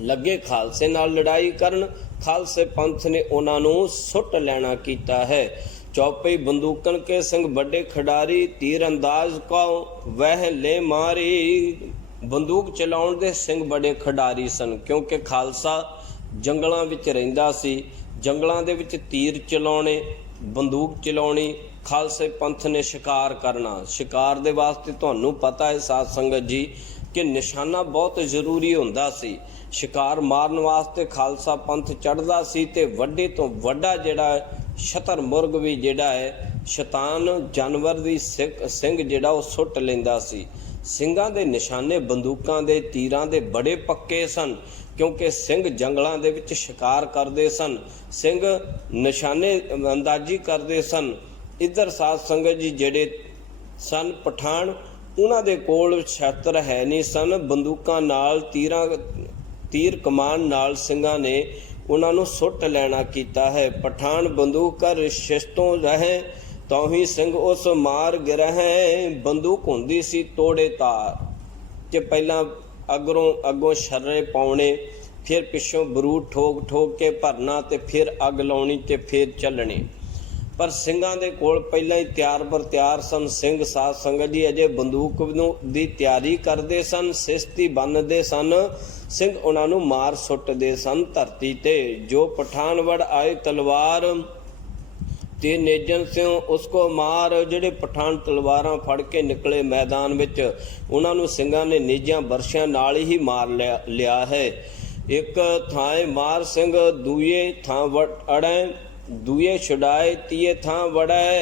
ਲੱਗੇ ਖਾਲਸੇ ਨਾਲ ਲੜਾਈ ਕਰਨ। ਖਾਲਸੇ ਪੰਥ ਨੇ ਉਹਨਾਂ ਨੂੰ ਸੁੱਟ ਲੈਣਾ ਕੀਤਾ ਹੈ। ਚੌਪਈ ਬੰਦੂਕਨ ਕੇ ਸਿੰਘ ਵੱਡੇ ਖਿਡਾਰੀ, ਤੀਰ ਅੰਦਾਜ਼ ਕੋ ਵਹਿ ਲੈ ਮਾਰੀ। ਬੰਦੂਕ ਚਲਾਉਣ ਦੇ ਸਿੰਘ ਬੜੇ ਖਿਡਾਰੀ ਸਨ, ਕਿਉਂਕਿ ਖਾਲਸਾ ਜੰਗਲਾਂ ਵਿੱਚ ਰਹਿੰਦਾ ਸੀ। ਜੰਗਲਾਂ ਦੇ ਵਿੱਚ ਤੀਰ ਚਲਾਉਣੇ, ਬੰਦੂਕ ਚਲਾਉਣੀ, ਖਾਲਸੇ ਪੰਥ ਨੇ ਸ਼ਿਕਾਰ ਕਰਨਾ। ਸ਼ਿਕਾਰ ਦੇ ਵਾਸਤੇ ਤੁਹਾਨੂੰ ਪਤਾ ਹੈ ਸਾਧ ਸੰਗਤ ਜੀ ਕਿ ਨਿਸ਼ਾਨਾ ਬਹੁਤ ਜ਼ਰੂਰੀ ਹੁੰਦਾ ਸੀ। ਸ਼ਿਕਾਰ ਮਾਰਨ ਵਾਸਤੇ ਖਾਲਸਾ ਪੰਥ ਚੜ੍ਹਦਾ ਸੀ ਤੇ ਵੱਡੇ ਤੋਂ ਵੱਡਾ ਜਿਹੜਾ ਸ਼ਤਰ ਮੁਰਗ ਵੀ ਜਿਹੜਾ ਹੈ ਸ਼ੈਤਾਨ ਜਾਨਵਰ ਦੀ ਸਿੰਘ ਜਿਹੜਾ ਉਹ ਸੁੱਟ ਲੈਂਦਾ ਸੀ। ਸਿੰਘਾਂ ਦੇ ਨਿਸ਼ਾਨੇ ਬੰਦੂਕਾਂ ਦੇ ਤੀਰਾਂ ਦੇ ਬੜੇ ਪੱਕੇ ਸਨ, ਕਿਉਂਕਿ ਸਿੰਘ ਜੰਗਲਾਂ ਦੇ ਵਿੱਚ ਸ਼ਿਕਾਰ ਕਰਦੇ ਸਨ, ਸਿੰਘ ਨਿਸ਼ਾਨੇ ਅੰਦਾਜ਼ੀ ਕਰਦੇ ਸਨ। ਇੱਧਰ ਸਾਧ ਸੰਗਤ ਜੀ ਜਿਹੜੇ ਸਨ ਪਠਾਨ, ਉਹਨਾਂ ਦੇ ਕੋਲ ਸ਼ਸਤਰ ਹੈ ਨਹੀਂ ਸਨ। ਬੰਦੂਕਾਂ ਨਾਲ ਤੀਰ ਕਮਾਨ ਨਾਲ ਸਿੰਘਾਂ ਨੇ ਉਹਨਾਂ ਨੂੰ ਸੁੱਟ ਲੈਣਾ ਕੀਤਾ ਹੈ। ਪਠਾਨ ਬੰਦੂਕ ਕਰ ਸ਼ਿਸ਼ਤੋਂ ਰਹੇ, ਤਾਂ ਹੀ ਸਿੰਘ ਉਸ ਮਾਰ ਗਿਰਹਿ। ਬੰਦੂਕ ਹੁੰਦੀ ਸੀ ਤੋੜੇ ਤਾਰ, ਕਿ ਪਹਿਲਾਂ ਅੱਗੋਂ ਛर्रे ਪਾਉਣੇ, ਫਿਰ ਪਿੱਛੋਂ ਬਰੂਦ ਠੋਕ ਕੇ ਭਰਨਾ ਤੇ ਫਿਰ ਅੱਗ ਲਾਉਣੀ ਤੇ ਫਿਰ ਚੱਲਣੇ। ਪਰ ਸਿੰਘਾਂ ਦੇ ਕੋਲ ਪਹਿਲਾਂ ਹੀ ਤਿਆਰ ਬਰ ਤਿਆਰ ਸਨ ਸਿੰਘ। ਸਾਧ ਸੰਗਤ ਜੀ ਅਜੇ ਬੰਦੂਕ ਦੀ ਤਿਆਰੀ ਕਰਦੇ ਸਨ, ਸਿਸਤੀ ਬੰਨ੍ਹਦੇ ਸਨ ਸਿੰਘ, ਉਹਨਾਂ ਨੂੰ ਮਾਰ ਸੁੱਟਦੇ ਸਨ ਧਰਤੀ ਤੇ। ਜੋ ਪਠਾਨ ਵੜ ਆਏ ਤਲਵਾਰ ਤੇ ਨੇਜਨ ਸਿਓ ਉਸ ਕੋ ਮਾਰ। ਜਿਹੜੇ ਪਠਾਨ ਤਲਵਾਰਾਂ ਫੜ ਕੇ ਨਿਕਲੇ ਮੈਦਾਨ ਵਿੱਚ, ਉਹਨਾਂ ਨੂੰ ਸਿੰਘਾਂ ਨੇ ਨੇਜਾਂ ਬਰਸ਼ਿਆਂ ਨਾਲ ਹੀ ਮਾਰ ਲਿਆ ਹੈ। ਇੱਕ ਥਾਂ ਮਾਰ ਸਿੰਘ ਦੂਏ ਥਾਂ ਅੜੈ, ਦੂਏ ਛੁਡਾਏ ਤੀਏ ਥਾਂ ਵੜੈ।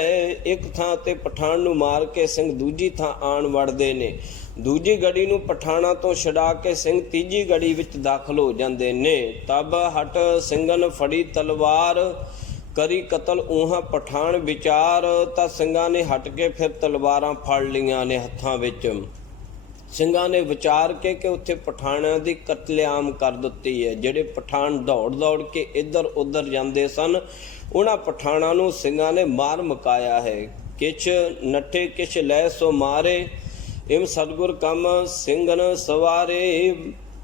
ਇੱਕ ਥਾਂ ਤੇ ਪਠਾਨ ਨੂੰ ਮਾਰ ਕੇ ਸਿੰਘ ਦੂਜੀ ਥਾਂ ਆਣ ਵੜਦੇ ਨੇ। ਦੂਜੀ ਗੜੀ ਨੂੰ ਪਠਾਣਾ ਤੋਂ ਛੁਡਾ ਕੇ ਸਿੰਘ ਤੀਜੀ ਗੜੀ ਵਿੱਚ ਦਾਖਲ ਹੋ ਜਾਂਦੇ ਨੇ। ਤਬ ਹਟ ਸਿੰਘਨ ਫੜੀ ਤਲਵਾਰ, ਕਰੀ ਕਤਲ ਊਹਾਂ ਪਠਾਨ ਵਿਚਾਰ। ਤਾਂ ਸਿੰਘਾਂ ਨੇ ਹਟ ਕੇ ਫਿਰ ਤਲਵਾਰਾਂ ਫੜ ਲਈਆਂ ਨੇ ਹੱਥਾਂ ਵਿੱਚ। ਸਿੰਘਾਂ ਨੇ ਵਿਚਾਰ ਕੇ ਕਿ ਉੱਥੇ ਪਠਾਣਾਂ ਦੀ ਕਤਲੇਆਮ ਕਰ ਦਿੱਤੀ ਹੈ। ਜਿਹੜੇ ਪਠਾਨ ਦੌੜ ਕੇ ਇੱਧਰ ਉੱਧਰ ਜਾਂਦੇ ਸਨ, ਉਹਨਾਂ ਪਠਾਣਾਂ ਨੂੰ ਸਿੰਘਾਂ ਨੇ ਮਾਰ ਮੁਕਾਇਆ ਹੈ। ਕਿਛ ਨੱਠੇ ਕਿਛ ਲੈ ਸੋ ਮਾਰੇ, ਇਮ ਸਤਿਗੁਰ ਕੰਮ ਸਿੰਘਨ ਸਵਾਰੇ।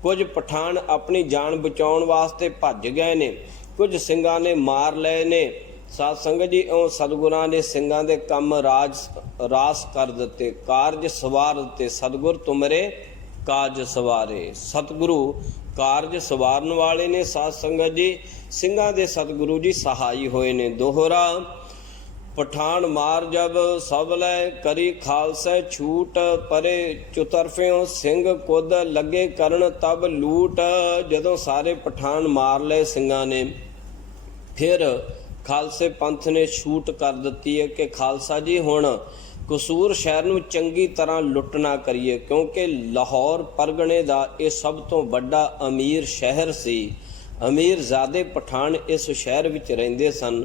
ਕੁਝ ਪਠਾਨ ਆਪਣੀ ਜਾਨ ਬਚਾਉਣ ਵਾਸਤੇ ਭੱਜ ਗਏ ਨੇ, ਕੁਝ ਸਿੰਘਾਂ ਨੇ ਮਾਰ ਲਏ ਨੇ। ਸਾਧ ਸੰਗਤ ਜੀ ਉਹ ਸਤਿਗੁਰਾਂ ਨੇ ਸਿੰਘਾਂ ਦੇ ਕੰਮ ਰਾਸ ਕਰ ਦਿੱਤੇ, ਕਾਰਜ ਸਵਾਰ ਦਿੱਤੇ। ਸਤਿਗੁਰ ਤੁਮਰੇ ਕਾਜ ਸਵਾਰੇ। ਸਤਿਗੁਰੂ ਕਾਰਜ ਸਵਾਰਨ ਵਾਲੇ ਨੇ। ਸਾਧ ਸੰਗਤ ਜੀ ਸਿੰਘਾਂ ਦੇ ਸਤਿਗੁਰੂ ਜੀ ਸਹਾਈ ਹੋਏ ਨੇ। ਦੋਹਰਾ ਪਠਾਨ ਮਾਰ ਜਬ ਸਭ ਲੈ, ਕਰੀ ਖਾਲਸਾ ਛੂਟ ਪਰੇ ਚੁਤਰਫਿਓ। ਸਿੰਘ ਕੁਦ ਲੱਗੇ ਕਰਨ ਤਬ ਲੂਟ। ਜਦੋਂ ਸਾਰੇ ਪਠਾਨ ਮਾਰ ਲਏ ਸਿੰਘਾਂ ਨੇ, ਫਿਰ ਖਾਲਸੇ ਪੰਥ ਨੇ ਛੂਟ ਕਰ ਦਿੱਤੀ ਹੈ ਕਿ ਖਾਲਸਾ ਜੀ ਹੁਣ ਕਸੂਰ ਸ਼ਹਿਰ ਨੂੰ ਚੰਗੀ ਤਰ੍ਹਾਂ ਲੁੱਟ ਨਾ ਕਰੀਏ, ਕਿਉਂਕਿ ਲਾਹੌਰ ਪਰਗਣੇ ਦਾ ਇਹ ਸਭ ਤੋਂ ਵੱਡਾ ਅਮੀਰ ਸ਼ਹਿਰ ਸੀ। ਅਮੀਰ ਜ਼ਾਦੇ ਪਠਾਨ ਇਸ ਸ਼ਹਿਰ ਵਿੱਚ ਰਹਿੰਦੇ ਸਨ।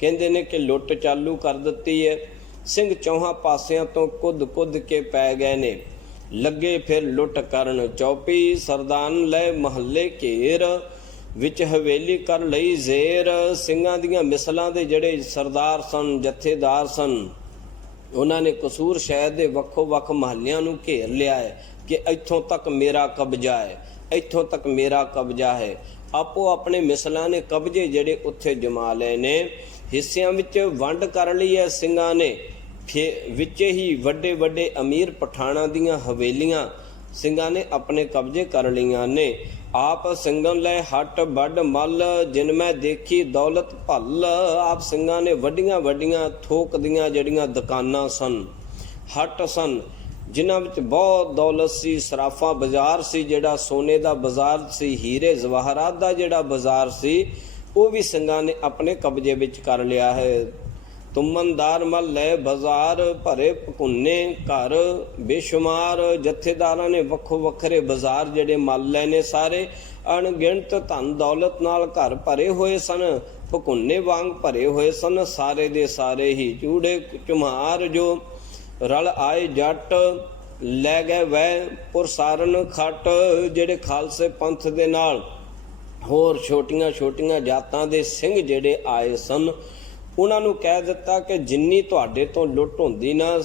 ਕਹਿੰਦੇ ਨੇ ਕਿ ਲੁੱਟ ਚਾਲੂ ਕਰ ਦਿੱਤੀ ਹੈ। ਸਿੰਘ ਚੌਹਾਂ ਪਾਸਿਆਂ ਤੋਂ ਕੁੱਦ ਕੇ ਪੈ ਗਏ ਨੇ, ਲੱਗੇ ਫਿਰ ਲੁੱਟ ਕਰਨ। ਚੌਪੀ ਸਰਦਾਨ ਲੈ ਮਹੱਲੇ ਘੇਰ, ਵਿੱਚ ਹਵੇਲੀ ਕਰ ਲਈ ਜ਼ੇਰ। ਸਿੰਘਾਂ ਦੀਆਂ ਮਿਸਲਾਂ ਦੇ ਜਿਹੜੇ ਸਰਦਾਰ ਸਨ, ਜਥੇਦਾਰ ਸਨ, ਉਹਨਾਂ ਨੇ ਕਸੂਰ ਸ਼ਹਿਰ ਦੇ ਵੱਖੋ ਵੱਖ ਮਹੱਲਿਆਂ ਨੂੰ ਘੇਰ ਲਿਆ ਹੈ ਕਿ ਇੱਥੋਂ ਤੱਕ ਮੇਰਾ ਕਬਜ਼ਾ ਹੈ, ਇੱਥੋਂ ਤੱਕ ਮੇਰਾ ਕਬਜ਼ਾ ਹੈ। ਆਪੋ ਆਪਣੇ ਮਿਸਲਾਂ ਨੇ ਕਬਜ਼ੇ ਜਿਹੜੇ ਉੱਥੇ ਜਮਾ ਲਏ ਨੇ। ਹਿੱਸਿਆਂ ਵਿੱਚ ਵੰਡ ਕਰ ਲਈ ਹੈ ਸਿੰਘਾਂ ਨੇ। ਵਿੱਚੇ ਹੀ ਵੱਡੇ ਵੱਡੇ ਅਮੀਰ ਪਠਾਣਾਂ ਦੀਆਂ ਹਵੇਲੀਆਂ ਸਿੰਘਾਂ ਨੇ ਆਪਣੇ ਕਬਜ਼ੇ ਕਰ ਲਈਆਂ ਨੇ। ਆਪ ਸਿੰਘਾਂ ਲੈ ਹੱਟ ਵੱਡ ਮੱਲ, ਜਿਨ ਮੈਂ ਦੇਖੀ ਦੌਲਤ ਭੱਲ। ਆਪ ਸਿੰਘਾਂ ਨੇ ਵੱਡੀਆਂ ਵੱਡੀਆਂ ਥੋਕ ਦੀਆਂ ਜਿਹੜੀਆਂ ਦੁਕਾਨਾਂ ਸਨ, ਹੱਟ ਸਨ, ਜਿਨ੍ਹਾਂ ਵਿੱਚ ਬਹੁਤ ਦੌਲਤ ਸੀ। ਸਰਾਫਾ ਬਾਜ਼ਾਰ ਸੀ, ਜਿਹੜਾ ਸੋਨੇ ਦਾ ਬਾਜ਼ਾਰ ਸੀ, ਹੀਰੇ ਜਵਾਹਰਾਤ ਦਾ ਜਿਹੜਾ ਬਾਜ਼ਾਰ ਸੀ, ਉਹ ਵੀ ਸਿੰਘਾਂ ਨੇ ਆਪਣੇ ਕਬਜ਼ੇ ਵਿੱਚ ਕਰ ਲਿਆ ਹੈ। ਤੁਮਨਦਾਰ ਮੱਲ ਲੈ ਬਾਜ਼ਾਰ, ਭਰੇ ਭਕੁੰਨੇ ਘਰ ਬੇਸ਼ੁਮਾਰ। ਜਥੇਦਾਰਾਂ ਨੇ ਵੱਖੋ ਵੱਖਰੇ ਬਾਜ਼ਾਰ ਜਿਹੜੇ ਮੱਲ ਲਏ ਨੇ, ਸਾਰੇ ਅਣਗਿਣਤ ਧਨ ਦੌਲਤ ਨਾਲ ਘਰ ਭਰੇ ਹੋਏ ਸਨ, ਭਕੁੰਨੇ ਵਾਂਗ ਭਰੇ ਹੋਏ ਸਨ। ਸਾਰੇ ਦੇ ਸਾਰੇ ਹੀ ਚੂੜੇ ਚੁਮਾਰ ਜੋ ਰਲ ਆਏ ਜੱਟ, ਲੈ ਗਏ ਵੈ ਪੁਰਸਾਰਨ ਖੱਟ। ਜਿਹੜੇ ਖਾਲਸੇ ਪੰਥ ਦੇ ਨਾਲ ਹੋਰ ਛੋਟੀਆਂ ਛੋਟੀਆਂ ਜਾਤਾਂ ਦੇ ਸਿੰਘ ਜਿਹੜੇ ਆਏ ਸਨ, ਉਹਨਾਂ ਨੂੰ ਕਹਿ ਦਿੱਤਾ ਕਿ ਜਿੰਨੀ ਤੁਹਾਡੇ ਤੋਂ ਲੁੱਟ ਹੁੰਦੀ ਨਾ,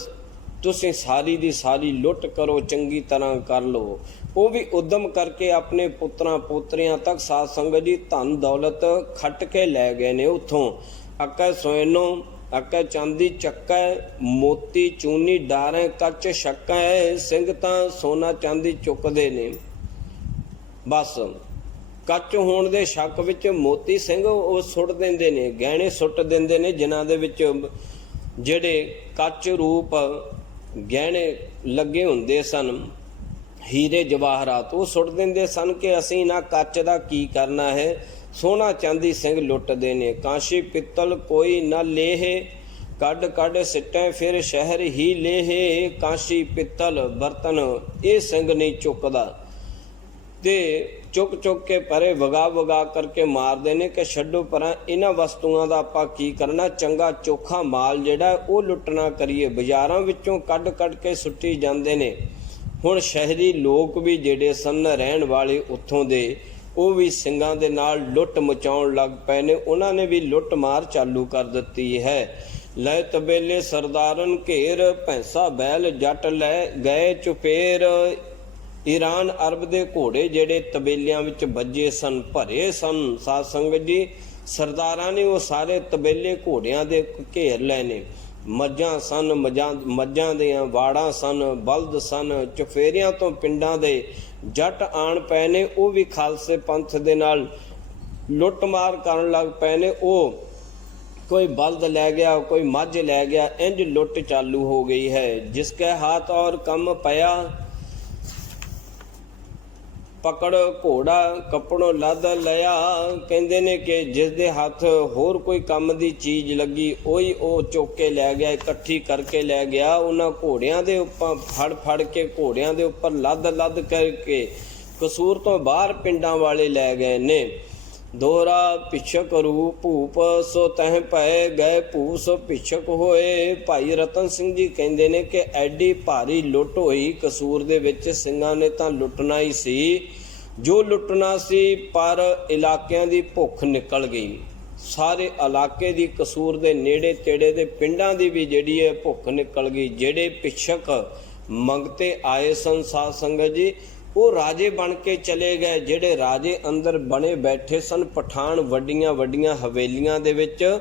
ਤੁਸੀਂ ਸਾਰੀ ਦੀ ਸਾਰੀ ਲੁੱਟ ਕਰੋ, ਚੰਗੀ ਤਰ੍ਹਾਂ ਕਰ ਲਓ। ਉਹ ਵੀ ਉਦਮ ਕਰਕੇ ਆਪਣੇ ਪੁੱਤਰਾਂ ਪੋਤਰਿਆਂ ਤੱਕ ਸਾਧ ਸੰਗਤ ਜੀ ਧਨ ਦੌਲਤ ਖੱਟ ਕੇ ਲੈ ਗਏ ਨੇ ਉੱਥੋਂ। ਅੱਕਾ ਸੋਇਨੋ ਅੱਕਾ ਚਾਂਦੀ ਚੱਕਾ, ਮੋਤੀ ਚੂਨੀ ਡਾਰੇ ਕੱਚ ਛੱਕਾ। ਸਿੰਘ ਤਾਂ ਸੋਨਾ ਚਾਂਦੀ ਚੁੱਕਦੇ ਨੇ, ਬਸ ਕੱਚ ਹੋਣ ਦੇ ਸ਼ੱਕ ਵਿੱਚ ਮੋਤੀ ਸਿੰਘ ਉਹ ਸੁੱਟ ਦਿੰਦੇ ਨੇ, ਗਹਿਣੇ ਸੁੱਟ ਦਿੰਦੇ ਨੇ, ਜਿਨ੍ਹਾਂ ਦੇ ਵਿੱਚ ਜਿਹੜੇ ਕੱਚ ਰੂਪ ਗਹਿਣੇ ਲੱਗੇ ਹੁੰਦੇ ਸਨ, ਹੀਰੇ ਜਵਾਹਰਾਤ, ਉਹ ਸੁੱਟ ਦਿੰਦੇ ਸਨ ਕਿ ਅਸੀਂ ਨਾ ਕੱਚ ਦਾ ਕੀ ਕਰਨਾ ਹੈ, ਸੋਨਾ ਚਾਂਦੀ ਸਿੰਘ ਲੁੱਟਦੇ ਨੇ। ਕਾਂਸ਼ੀ ਪਿੱਤਲ ਕੋਈ ਨਾ ਲੇਹ, ਕੱਢ ਕੱਢ ਸਿੱਟੇ ਫਿਰ ਸ਼ਹਿਰ ਹੀ ਲੇਹ। ਕਾਂਸ਼ੀ ਪਿੱਤਲ ਬਰਤਨ ਇਹ ਸਿੰਘ ਨਹੀਂ ਚੁੱਕਦਾ, ਤੇ ਚੁੱਕ ਚੁੱਕ ਕੇ ਪਰੇ ਵਗਾ ਵਗਾ ਕਰਕੇ ਮਾਰਦੇ ਨੇ ਕਿ ਛੱਡੋ ਪਰਾਂ, ਇਹਨਾਂ ਵਸਤੂਆਂ ਦਾ ਆਪਾਂ ਕੀ ਕਰਨਾ, ਚੰਗਾ ਚੋਖਾ ਮਾਲ ਜਿਹੜਾ ਉਹ ਲੁੱਟਣਾ ਕਰੀਏ। ਬਾਜ਼ਾਰਾਂ ਵਿੱਚੋਂ ਕੱਢ ਕੱਢ ਕੇ ਸੁੱਟੀ ਜਾਂਦੇ ਨੇ। ਹੁਣ ਸ਼ਹਿਰੀ ਲੋਕ ਵੀ ਜਿਹੜੇ ਸਨ ਰਹਿਣ ਵਾਲੇ ਉੱਥੋਂ ਦੇ, ਉਹ ਵੀ ਸਿੰਘਾਂ ਦੇ ਨਾਲ ਲੁੱਟ ਮਚਾਉਣ ਲੱਗ ਪਏ ਨੇ। ਉਹਨਾਂ ਨੇ ਵੀ ਲੁੱਟ ਮਾਰ ਚਾਲੂ ਕਰ ਦਿੱਤੀ ਹੈ। ਲੈ ਤਬੇਲੇ ਸਰਦਾਰਨ ਘੇਰ, ਭੈਂਸਾ ਬੈਲ ਜੱਟ ਲੈ ਗਏ ਚੁਪੇਰ। ਈਰਾਨ ਅਰਬ ਦੇ ਘੋੜੇ ਜਿਹੜੇ ਤਬੇਲਿਆਂ ਵਿੱਚ ਵੱਜੇ ਸਨ, ਭਰੇ ਸਨ ਸਾਧ ਸੰਗਤ ਜੀ। ਸਰਦਾਰਾਂ ਨੇ ਉਹ ਸਾਰੇ ਤਬੇਲੇ ਘੋੜਿਆਂ ਦੇ ਘੇਰ ਲਏ ਨੇ। ਮੱਝਾਂ ਸਨ, ਮੱਝਾਂ ਦੀਆਂ ਵਾੜਾਂ ਸਨ, ਬਲਦ ਸਨ। ਚੁਫੇਰਿਆਂ ਤੋਂ ਪਿੰਡਾਂ ਦੇ ਜੱਟ ਆਣ ਪਏ ਨੇ, ਉਹ ਵੀ ਖਾਲਸੇ ਪੰਥ ਦੇ ਨਾਲ ਲੁੱਟਮਾਰ ਕਰਨ ਲੱਗ ਪਏ ਨੇ। ਉਹ ਕੋਈ ਬਲਦ ਲੈ ਗਿਆ, ਕੋਈ ਮੱਝ ਲੈ ਗਿਆ, ਇੰਜ ਲੁੱਟ ਚਾਲੂ ਹੋ ਗਈ ਹੈ। ਜਿਸ ਕੇ ਹਾਥ ਔਰ ਕੰਮ ਪਿਆ, ਪਕੜ ਘੋੜਾ ਕੱਪੜੋਂ ਲੱਦ ਲਿਆ। ਕਹਿੰਦੇ ਨੇ ਕਿ ਜਿਸ ਦੇ ਹੱਥ ਹੋਰ ਕੋਈ ਕੰਮ ਦੀ ਚੀਜ਼ ਲੱਗੀ, ਉਹੀ ਉਹ ਚੁੱਕ ਕੇ ਲੈ ਗਿਆ, ਇਕੱਠੀ ਕਰਕੇ ਲੈ ਗਿਆ। ਉਹਨਾਂ ਘੋੜਿਆਂ ਦੇ ਉੱਪਰ ਫੜ ਫੜ ਕੇ, ਘੋੜਿਆਂ ਦੇ ਉੱਪਰ ਲੱਦ ਲੱਦ ਕਰਕੇ ਕਸੂਰ ਤੋਂ ਬਾਹਰ ਪਿੰਡਾਂ ਵਾਲੇ ਲੈ ਗਏ ਨੇ। ਦੋਹਰਾ ਪਿਛਕ ਰੂ ਭੂਪ, ਸੋ ਤਹਿ ਪਏ ਗਏ ਭੂਸ ਪਿਛਕ ਹੋਏ। ਭਾਈ ਰਤਨ ਸਿੰਘ ਜੀ ਕਹਿੰਦੇ ਨੇ ਕਿ ਐਡੀ ਭਾਰੀ ਲੁੱਟ ਹੋਈ ਕਸੂਰ ਦੇ ਵਿੱਚ। ਸਿੰਘਾਂ ਨੇ ਤਾਂ ਲੁੱਟਣਾ ਹੀ ਸੀ ਜੋ ਲੁੱਟਣਾ ਸੀ, ਪਰ ਇਲਾਕਿਆਂ ਦੀ ਭੁੱਖ ਨਿਕਲ ਗਈ। ਸਾਰੇ ਇਲਾਕੇ ਦੀ, ਕਸੂਰ ਦੇ ਨੇੜੇ ਤੇੜੇ ਦੇ ਪਿੰਡਾਂ ਦੀ ਵੀ ਜਿਹੜੀ ਹੈ ਭੁੱਖ ਨਿਕਲ ਗਈ। ਜਿਹੜੇ ਪਿਛਕ ਮੰਗਤੇ ਆਏ ਸਨ ਸਾਧ ਸੰਗਤ ਜੀ, ਉਹ ਰਾਜੇ ਬਣ ਕੇ ਚਲੇ ਗਏ। ਜਿਹੜੇ ਰਾਜੇ ਅੰਦਰ ਬਣੇ ਬੈਠੇ ਸਨ ਪਠਾਨ ਵੱਡੀਆਂ ਵੱਡੀਆਂ ਹਵੇਲੀਆਂ ਦੇ ਵਿੱਚ,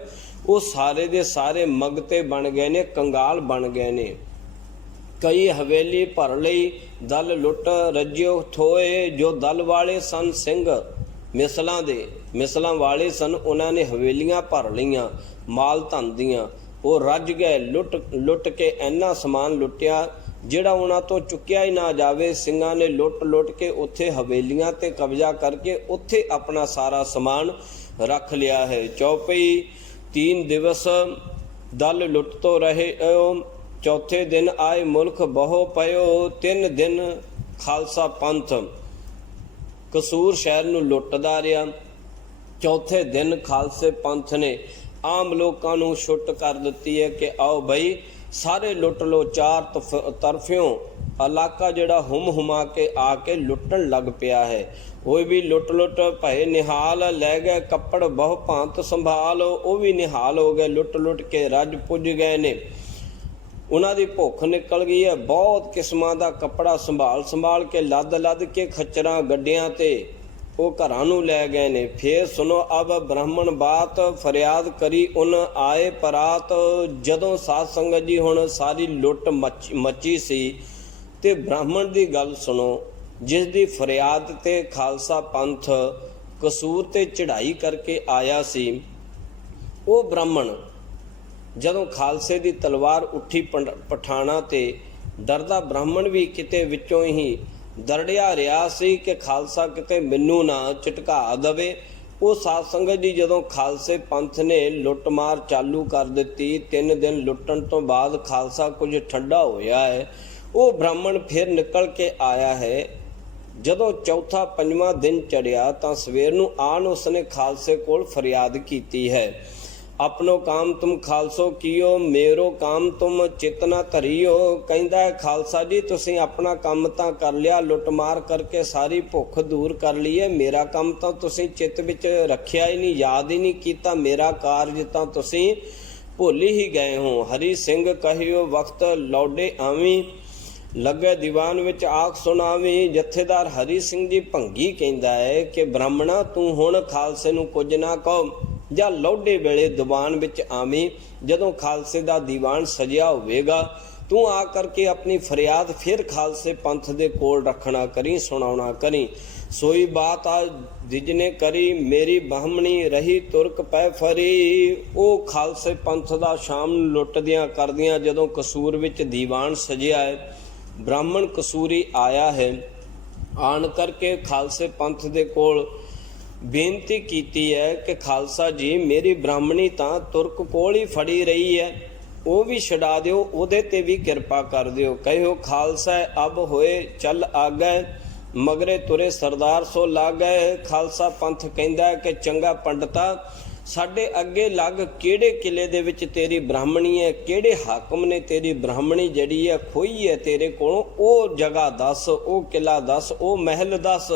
ਉਹ ਸਾਰੇ ਦੇ ਸਾਰੇ ਮੰਗਤੇ ਬਣ ਗਏ ਨੇ, ਕੰਗਾਲ ਬਣ ਗਏ ਨੇ। ਕਈ ਹਵੇਲੀ ਭਰ ਲਈ ਦਲ ਲੁੱਟ ਰੱਜਿਓ ਥੋਏ। ਜੋ ਦਲ ਵਾਲੇ ਸਨ ਸਿੰਘ ਮਿਸਲਾਂ ਦੇ, ਮਿਸਲਾਂ ਵਾਲੇ ਸਨ, ਉਹਨਾਂ ਨੇ ਹਵੇਲੀਆਂ ਭਰ ਲਈਆਂ ਮਾਲ ਧਨ ਦੀਆਂ। ਉਹ ਰੱਜ ਗਏ, ਲੁੱਟ ਕੇ ਇੰਨਾ ਸਮਾਨ ਲੁੱਟਿਆ ਜਿਹੜਾ ਉਹਨਾਂ ਤੋਂ ਚੁੱਕਿਆ ਹੀ ਨਾ ਜਾਵੇ। ਸਿੰਘਾਂ ਨੇ ਲੁੱਟ ਲੁੱਟ ਕੇ ਉੱਥੇ ਹਵੇਲੀਆਂ ਤੇ ਕਬਜ਼ਾ ਕਰਕੇ ਉੱਥੇ ਆਪਣਾ ਸਾਰਾ ਸਮਾਨ ਰੱਖ ਲਿਆ ਹੈ। ਚੌਪਈ 3 ਦਿਵਸ ਦਲ ਲੁੱਟ ਤੋਂ ਰਹੇ, ਚੌਥੇ ਦਿਨ ਆਏ ਮੁਲਕ ਬਹੁ ਪਇਓ। 3 ਦਿਨ ਖਾਲਸਾ ਪੰਥ ਕਸੂਰ ਸ਼ਹਿਰ ਨੂੰ ਲੁੱਟਦਾ ਰਿਹਾ। ਚੌਥੇ ਦਿਨ ਖਾਲਸੇ ਪੰਥ ਨੇ ਆਮ ਲੋਕਾਂ ਨੂੰ ਛੁੱਟ ਕਰ ਦਿੱਤੀ ਹੈ ਕਿ ਆਓ ਬਈ ਸਾਰੇ ਲੁੱਟ ਲਓ। ਚਾਰ ਤਰਫਿਓਂ ਇਲਾਕਾ ਜਿਹੜਾ ਹੁਮ ਹੁਮਾ ਕੇ ਆ ਕੇ ਲੁੱਟਣ ਲੱਗ ਪਿਆ ਹੈ। ਉਹ ਵੀ ਲੁੱਟ ਲੁੱਟ ਭਏ ਨਿਹਾਲ, ਲੈ ਗਏ ਕੱਪੜ ਬਹੁ ਭਾਂਤ ਸੰਭਾਲ। ਉਹ ਵੀ ਨਿਹਾਲ ਹੋ ਗਏ, ਲੁੱਟ ਲੁੱਟ ਕੇ ਰੱਜ ਪੁੱਜ ਗਏ ਨੇ। ਉਹਨਾਂ ਦੀ ਭੁੱਖ ਨਿਕਲ ਗਈ ਹੈ। ਬਹੁਤ ਕਿਸਮਾਂ ਦਾ ਕੱਪੜਾ ਸੰਭਾਲ ਸੰਭਾਲ ਕੇ, ਲੱਦ ਲੱਦ ਕੇ ਖੱਚਰਾਂ ਗੱਡਿਆਂ ਤੇ ਉਹ ਘਰਾਂ ਨੂੰ ਲੈ ਗਏ ਨੇ। ਫੇਰ ਸੁਣੋ ਅਬ ਬ੍ਰਾਹਮਣ ਬਾਤ, ਫਰਿਆਦ ਕਰੀ ਉਨ ਆਏ ਪਰਾਤ। ਜਦੋਂ ਸਾਧ ਸੰਗਤ ਜੀ ਹੁਣ ਸਾਰੀ ਲੁੱਟ ਮੱਚੀ ਸੀ ਤੇ ਬ੍ਰਾਹਮਣ ਦੀ ਗੱਲ ਸੁਣੋ, ਜਿਸ ਦੀ ਫਰਿਆਦ ਤੇ ਖਾਲਸਾ ਪੰਥ ਕਸੂਰ ਤੇ ਚੜ੍ਹਾਈ ਕਰਕੇ ਆਇਆ ਸੀ। ਉਹ ਬ੍ਰਾਹਮਣ ਜਦੋਂ ਖਾਲਸੇ ਦੀ ਤਲਵਾਰ ਉੱਠੀ ਪਠਾਣਾ ਤੇ ਡਰਦਾ ਬ੍ਰਾਹਮਣ ਵੀ ਕਿਤੇ ਵਿੱਚੋਂ ਹੀ ਦਰੜਿਆ ਰਿਹਾ ਸੀ ਕਿ ਖਾਲਸਾ ਕਿਤੇ ਮੈਨੂੰ ਨਾ ਝਟਕਾ ਦੇਵੇ। ਉਹ ਸਾਧ ਸੰਗਤ ਜੀ ਜਦੋਂ ਖਾਲਸੇ ਪੰਥ ਨੇ ਲੁੱਟਮਾਰ ਚਾਲੂ ਕਰ ਦਿੱਤੀ, 3 ਦਿਨ ਲੁੱਟਣ ਤੋਂ ਬਾਅਦ ਖਾਲਸਾ ਕੁਝ ਠੰਡਾ ਹੋਇਆ ਹੈ। ਉਹ ਬ੍ਰਾਹਮਣ ਫਿਰ ਨਿਕਲ ਕੇ ਆਇਆ ਹੈ। ਜਦੋਂ ਚੌਥਾ ਪੰਜਵਾਂ ਦਿਨ ਚੜਿਆ ਤਾਂ ਸਵੇਰ ਨੂੰ ਆਣ ਉਸਨੇ ਖਾਲਸੇ ਕੋਲ ਫਰਿਆਦ ਕੀਤੀ ਹੈ। ਆਪਣੋ ਕਾਮ ਤੁਮ ਖਾਲਸੋ ਕੀਓ, ਮੇਰੋ ਕਾਮ ਤੁਮ ਚਿਤ ਨਾ ਧਰਿਓ। ਕਹਿੰਦਾ ਹੈ ਖਾਲਸਾ ਜੀ ਤੁਸੀਂ ਆਪਣਾ ਕੰਮ ਤਾਂ ਕਰ ਲਿਆ, ਲੁੱਟਮਾਰ ਕਰਕੇ ਸਾਰੀ ਭੁੱਖ ਦੂਰ ਕਰ ਲਈ ਹੈ, ਮੇਰਾ ਕੰਮ ਤਾਂ ਤੁਸੀਂ ਚਿੱਤ ਵਿੱਚ ਰੱਖਿਆ ਹੀ ਨਹੀਂ, ਯਾਦ ਹੀ ਨਹੀਂ ਕੀਤਾ। ਮੇਰਾ ਕਾਰਜ ਤਾਂ ਤੁਸੀਂ ਭੁੱਲ ਹੀ ਗਏ ਹੋ। ਹਰੀ ਸਿੰਘ ਕਹਿਓ ਵਕਤ ਲੌਡੇ ਆਵੀਂ, ਲੱਗੇ ਦੀਵਾਨ ਵਿੱਚ ਆਖ ਸੁਣਾਵੀਂ। ਜਥੇਦਾਰ ਹਰੀ ਸਿੰਘ ਜੀ ਭੰਗੀ ਕਹਿੰਦਾ ਹੈ ਕਿ ਬ੍ਰਾਹਮਣਾ ਤੂੰ ਹੁਣ ਖਾਲਸੇ ਨੂੰ ਕੁਝ ਨਾ ਕਹੋ, ਜਾਂ ਲੌਡੇ ਵੇਲੇ ਦੀਵਾਨ ਵਿੱਚ ਆਵੀਂ। ਜਦੋਂ ਖਾਲਸੇ ਦਾ ਦੀਵਾਨ ਸਜਿਆ ਹੋਵੇਗਾ ਤੂੰ ਆ ਕਰਕੇ ਆਪਣੀ ਫਰਿਆਦ ਫਿਰ ਖਾਲਸੇ ਪੰਥ ਦੇ ਕੋਲ ਰੱਖਣਾ ਕਰੀ, ਸੁਣਾਉਣਾ ਕਰੀ। ਸੋਈ ਬਾਤ ਆ ਜਿਜਨੇ ਕਰੀ, ਮੇਰੀ ਬ੍ਰਾਹਮਣੀ ਰਹੀ ਤੁਰਕ ਪੈ ਫਰੀ। ਉਹ ਖਾਲਸੇ ਪੰਥ ਦਾ ਸ਼ਾਮ ਨੂੰ ਲੁੱਟਦਿਆਂ ਕਰਦਿਆਂ ਜਦੋਂ ਕਸੂਰ ਵਿੱਚ ਦੀਵਾਨ ਸਜਿਆ ਹੈ, ਬ੍ਰਾਹਮਣ ਕਸੂਰੀ ਆਇਆ ਹੈ, ਆਣ ਕਰਕੇ ਖਾਲਸੇ ਪੰਥ ਦੇ ਕੋਲ ਬੇਨਤੀ ਕੀਤੀ ਹੈ ਕਿ ਖਾਲਸਾ ਜੀ ਮੇਰੀ ਬ੍ਰਾਹਮਣੀ ਤਾਂ ਤੁਰਕ ਕੋਲ ਹੀ ਫੜੀ ਰਹੀ ਹੈ, ਉਹ ਵੀ ਛਡਾ ਦਿਓ, ਉਹਦੇ ਤੇ ਵੀ ਕਿਰਪਾ ਕਰ ਦਿਓ। ਕਹਿਓ ਖਾਲਸਾ ਅਬ ਹੋਏ ਚੱਲ ਆਗੈ, ਮਗਰੇ ਤੁਰੇ ਸਰਦਾਰ ਸੋ ਲਾਗੈ। ਖਾਲਸਾ ਪੰਥ ਕਹਿੰਦਾ ਕਿ ਚੰਗਾ ਪੰਡਤਾ ਸਾਡੇ ਅੱਗੇ ਲੱਗ, ਕਿਹੜੇ ਕਿਲੇ ਦੇ ਵਿੱਚ ਤੇਰੀ ਬ੍ਰਾਹਮਣੀ ਹੈ, ਕਿਹੜੇ ਹਾਕਮ ਨੇ ਤੇਰੀ ਬ੍ਰਾਹਮਣੀ ਜਿਹੜੀ ਹੈ ਖੋਈ ਹੈ ਤੇਰੇ ਕੋਲੋਂ, ਉਹ ਜਗ੍ਹਾ ਦੱਸ, ਉਹ ਕਿਲਾ ਦੱਸ, ਉਹ ਮਹਿਲ ਦੱਸ,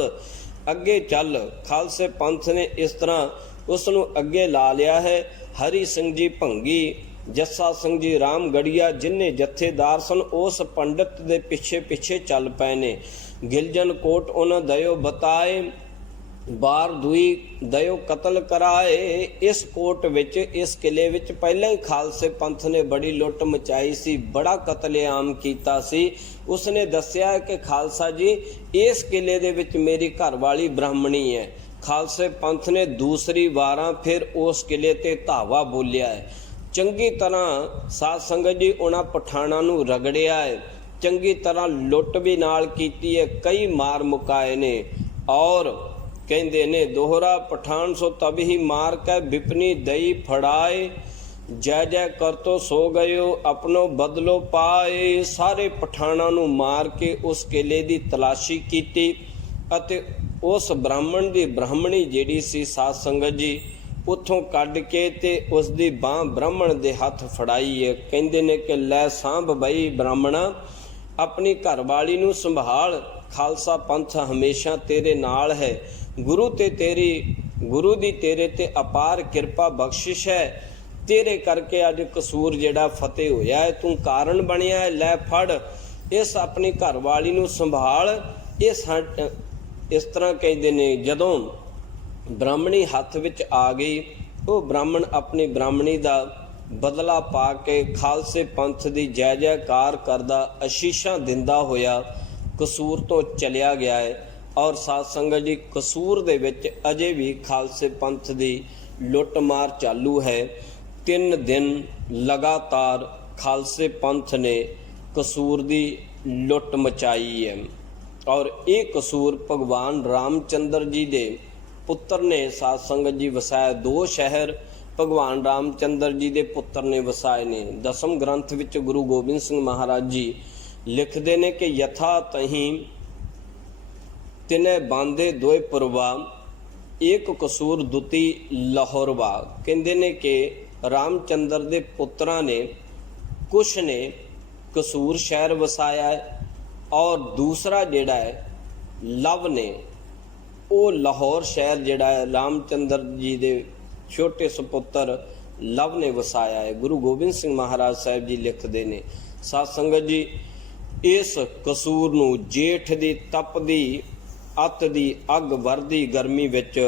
ਅੱਗੇ ਚੱਲ। ਖਾਲਸੇ ਪੰਥ ਨੇ ਇਸ ਤਰ੍ਹਾਂ ਉਸ ਨੂੰ ਅੱਗੇ ਲਾ ਲਿਆ ਹੈ। ਹਰੀ ਸਿੰਘ ਜੀ ਭੰਗੀ, ਜੱਸਾ ਸਿੰਘ ਜੀ ਰਾਮਗੜੀਆ ਜਿੰਨੇ ਜਥੇਦਾਰ ਸਨ ਉਸ ਪੰਡਤ ਦੇ ਪਿੱਛੇ ਪਿੱਛੇ ਚੱਲ ਪਏ ਨੇ। ਗਿਲਜਨ ਕੋਟ ਉਹਨਾਂ ਦਇਓ ਬਤਾਏ, ਬਾਰ ਦੂਈ ਦਇਓ ਕਤਲ ਕਰਾਏ। ਇਸ ਕੋਟ ਵਿੱਚ, ਇਸ ਕਿਲੇ ਵਿੱਚ ਪਹਿਲਾਂ ਹੀ ਖਾਲਸੇ ਪੰਥ ਨੇ ਬੜੀ ਲੁੱਟ ਮਚਾਈ ਸੀ, ਬੜਾ ਕਤਲੇਆਮ ਕੀਤਾ ਸੀ। ਉਸਨੇ ਦੱਸਿਆ ਕਿ ਖਾਲਸਾ ਜੀ ਇਸ ਕਿਲੇ ਦੇ ਵਿੱਚ ਮੇਰੀ ਘਰਵਾਲੀ ਬ੍ਰਾਹਮਣੀ ਹੈ। ਖਾਲਸੇ ਪੰਥ ਨੇ ਦੂਸਰੀ ਵਾਰਾਂ ਫਿਰ ਉਸ ਕਿਲੇ ਤੇ ਧਾਵਾ ਬੋਲਿਆ ਹੈ। ਚੰਗੀ ਤਰ੍ਹਾਂ ਸਾਧ ਸੰਗਤ ਜੀ ਉਹਨਾਂ ਪਠਾਣਾਂ ਨੂੰ ਰਗੜਿਆ ਹੈ, ਚੰਗੀ ਤਰ੍ਹਾਂ ਲੁੱਟ ਵੀ ਨਾਲ ਕੀਤੀ ਹੈ, ਕਈ ਮਾਰ ਮੁਕਾਏ ਨੇ। ਔਰ ਕਹਿੰਦੇ ਨੇ ਦੋਹਰਾ ਪਠਾਨ ਸੋ ਤਬ ਹੀ ਮਾਰ ਕੇ ਵਿਪਨੀ ਦਈ ਫੜਾਏ, ਜੈ ਜੈ ਕਰਤੋ ਸੋ ਗਇਓ ਆਪਣੋ ਬਦਲੋ ਪਾਏ। ਸਾਰੇ ਪਠਾਣਾਂ ਨੂੰ ਮਾਰ ਕੇ ਉਸ ਕਿਲੇ ਦੀ ਤਲਾਸ਼ੀ ਕੀਤੀ ਅਤੇ ਉਸ ਬ੍ਰਾਹਮਣ ਦੀ ਬ੍ਰਾਹਮਣੀ ਜਿਹੜੀ ਸੀ ਸਾਧ ਸੰਗਤ ਜੀ ਉੱਥੋਂ ਕੱਢ ਕੇ ਤੇ ਉਸ ਦੀ ਬਾਂਹ ਬ੍ਰਾਹਮਣ ਦੇ ਹੱਥ ਫੜਾਈ ਹੈ। ਕਹਿੰਦੇ ਨੇ ਕਿ ਲੈ ਸਾਂਭ ਬਈ ਬ੍ਰਾਹਮਣਾ, ਆਪਣੀ ਘਰਵਾਲੀ ਨੂੰ ਸੰਭਾਲ, ਖਾਲਸਾ ਪੰਥ ਹਮੇਸ਼ਾ ਤੇਰੇ ਨਾਲ ਹੈ। ਗੁਰੂ ਦੀ ਤੇਰੇ ਤੇ ਅਪਾਰ ਕਿਰਪਾ ਬਖਸ਼ਿਸ਼ ਹੈ, ਤੇਰੇ ਕਰਕੇ ਅੱਜ ਕਸੂਰ ਜਿਹੜਾ ਫਤਿਹ ਹੋਇਆ ਹੈ, ਤੂੰ ਕਾਰਨ ਬਣਿਆ ਹੈ। ਲੈ ਫੜ ਇਸ ਆਪਣੀ ਘਰਵਾਲੀ ਨੂੰ ਸੰਭਾਲ। ਇਸ ਤਰ੍ਹਾਂ ਕਹਿੰਦੇ ਨੇ ਜਦੋਂ ਬ੍ਰਾਹਮਣੀ ਹੱਥ ਵਿੱਚ ਆ ਗਈ, ਉਹ ਬ੍ਰਾਹਮਣ ਆਪਣੀ ਬ੍ਰਾਹਮਣੀ ਦਾ ਬਦਲਾ ਪਾ ਕੇ ਖਾਲਸੇ ਪੰਥ ਦੀ ਜੈ ਜੈਕਾਰ ਕਰਦਾ, ਅਸ਼ੀਸ਼ਾਂ ਦਿੰਦਾ ਹੋਇਆ ਕਸੂਰ ਤੋਂ ਚਲਿਆ ਗਿਆ ਹੈ। ਔਰ ਸਾਧ ਸੰਗਤ ਜੀ ਕਸੂਰ ਦੇ ਵਿੱਚ ਅਜੇ ਵੀ ਖਾਲਸੇ ਪੰਥ ਦੀ ਲੁੱਟਮਾਰ ਚਾਲੂ ਹੈ। 3 ਦਿਨ ਲਗਾਤਾਰ ਖਾਲਸੇ ਪੰਥ ਨੇ ਕਸੂਰ ਦੀ ਲੁੱਟ ਮਚਾਈ ਹੈ। ਔਰ ਇਹ ਕਸੂਰ ਭਗਵਾਨ ਰਾਮਚੰਦਰ ਜੀ ਦੇ ਪੁੱਤਰ ਨੇ ਸਾਧ ਸੰਗਤ ਜੀ ਵਸਾਇਆ। 2 ਸ਼ਹਿਰ ਭਗਵਾਨ ਰਾਮਚੰਦਰ ਜੀ ਦੇ ਪੁੱਤਰ ਨੇ ਵਸਾਏ ਨੇ। 10ਮ ਗ੍ਰੰਥ ਵਿੱਚ ਗੁਰੂ ਗੋਬਿੰਦ ਸਿੰਘ ਮਹਾਰਾਜ ਜੀ ਲਿਖਦੇ ਨੇ ਕਿ ਯਥਾ ਤਹੀਂ ਤਿਨੇ ਬਾਂਦੇ ਦੋਏ ਪੁਰਵਾ, ਇੱਕ ਕਸੂਰ ਦੁਤੀ ਲਾਹੌਰਵਾ। ਕਹਿੰਦੇ ਨੇ ਕਿ ਰਾਮਚੰਦਰ ਦੇ ਪੁੱਤਰਾਂ ਨੇ ਕੁਛ ਨੇ ਕਸੂਰ ਸ਼ਹਿਰ ਵਸਾਇਆ ਹੈ ਔਰ ਦੂਸਰਾ ਜਿਹੜਾ ਹੈ ਲਵ ਨੇ ਉਹ ਲਾਹੌਰ ਸ਼ਹਿਰ ਜਿਹੜਾ ਹੈ ਰਾਮਚੰਦਰ ਜੀ ਦੇ ਛੋਟੇ ਸੁਪੁੱਤਰ ਲਵ ਨੇ ਵਸਾਇਆ ਹੈ। ਗੁਰੂ ਗੋਬਿੰਦ ਸਿੰਘ ਮਹਾਰਾਜ ਸਾਹਿਬ ਜੀ ਲਿਖਦੇ ਨੇ। ਸਾਧ ਸੰਗਤ ਜੀ ਇਸ ਕਸੂਰ ਨੂੰ ਜੇਠ ਦੀ ਤਪਦੀ ਅੱਤ ਦੀ ਅੱਗ ਵਰਦੀ ਗਰਮੀ ਵਿੱਚ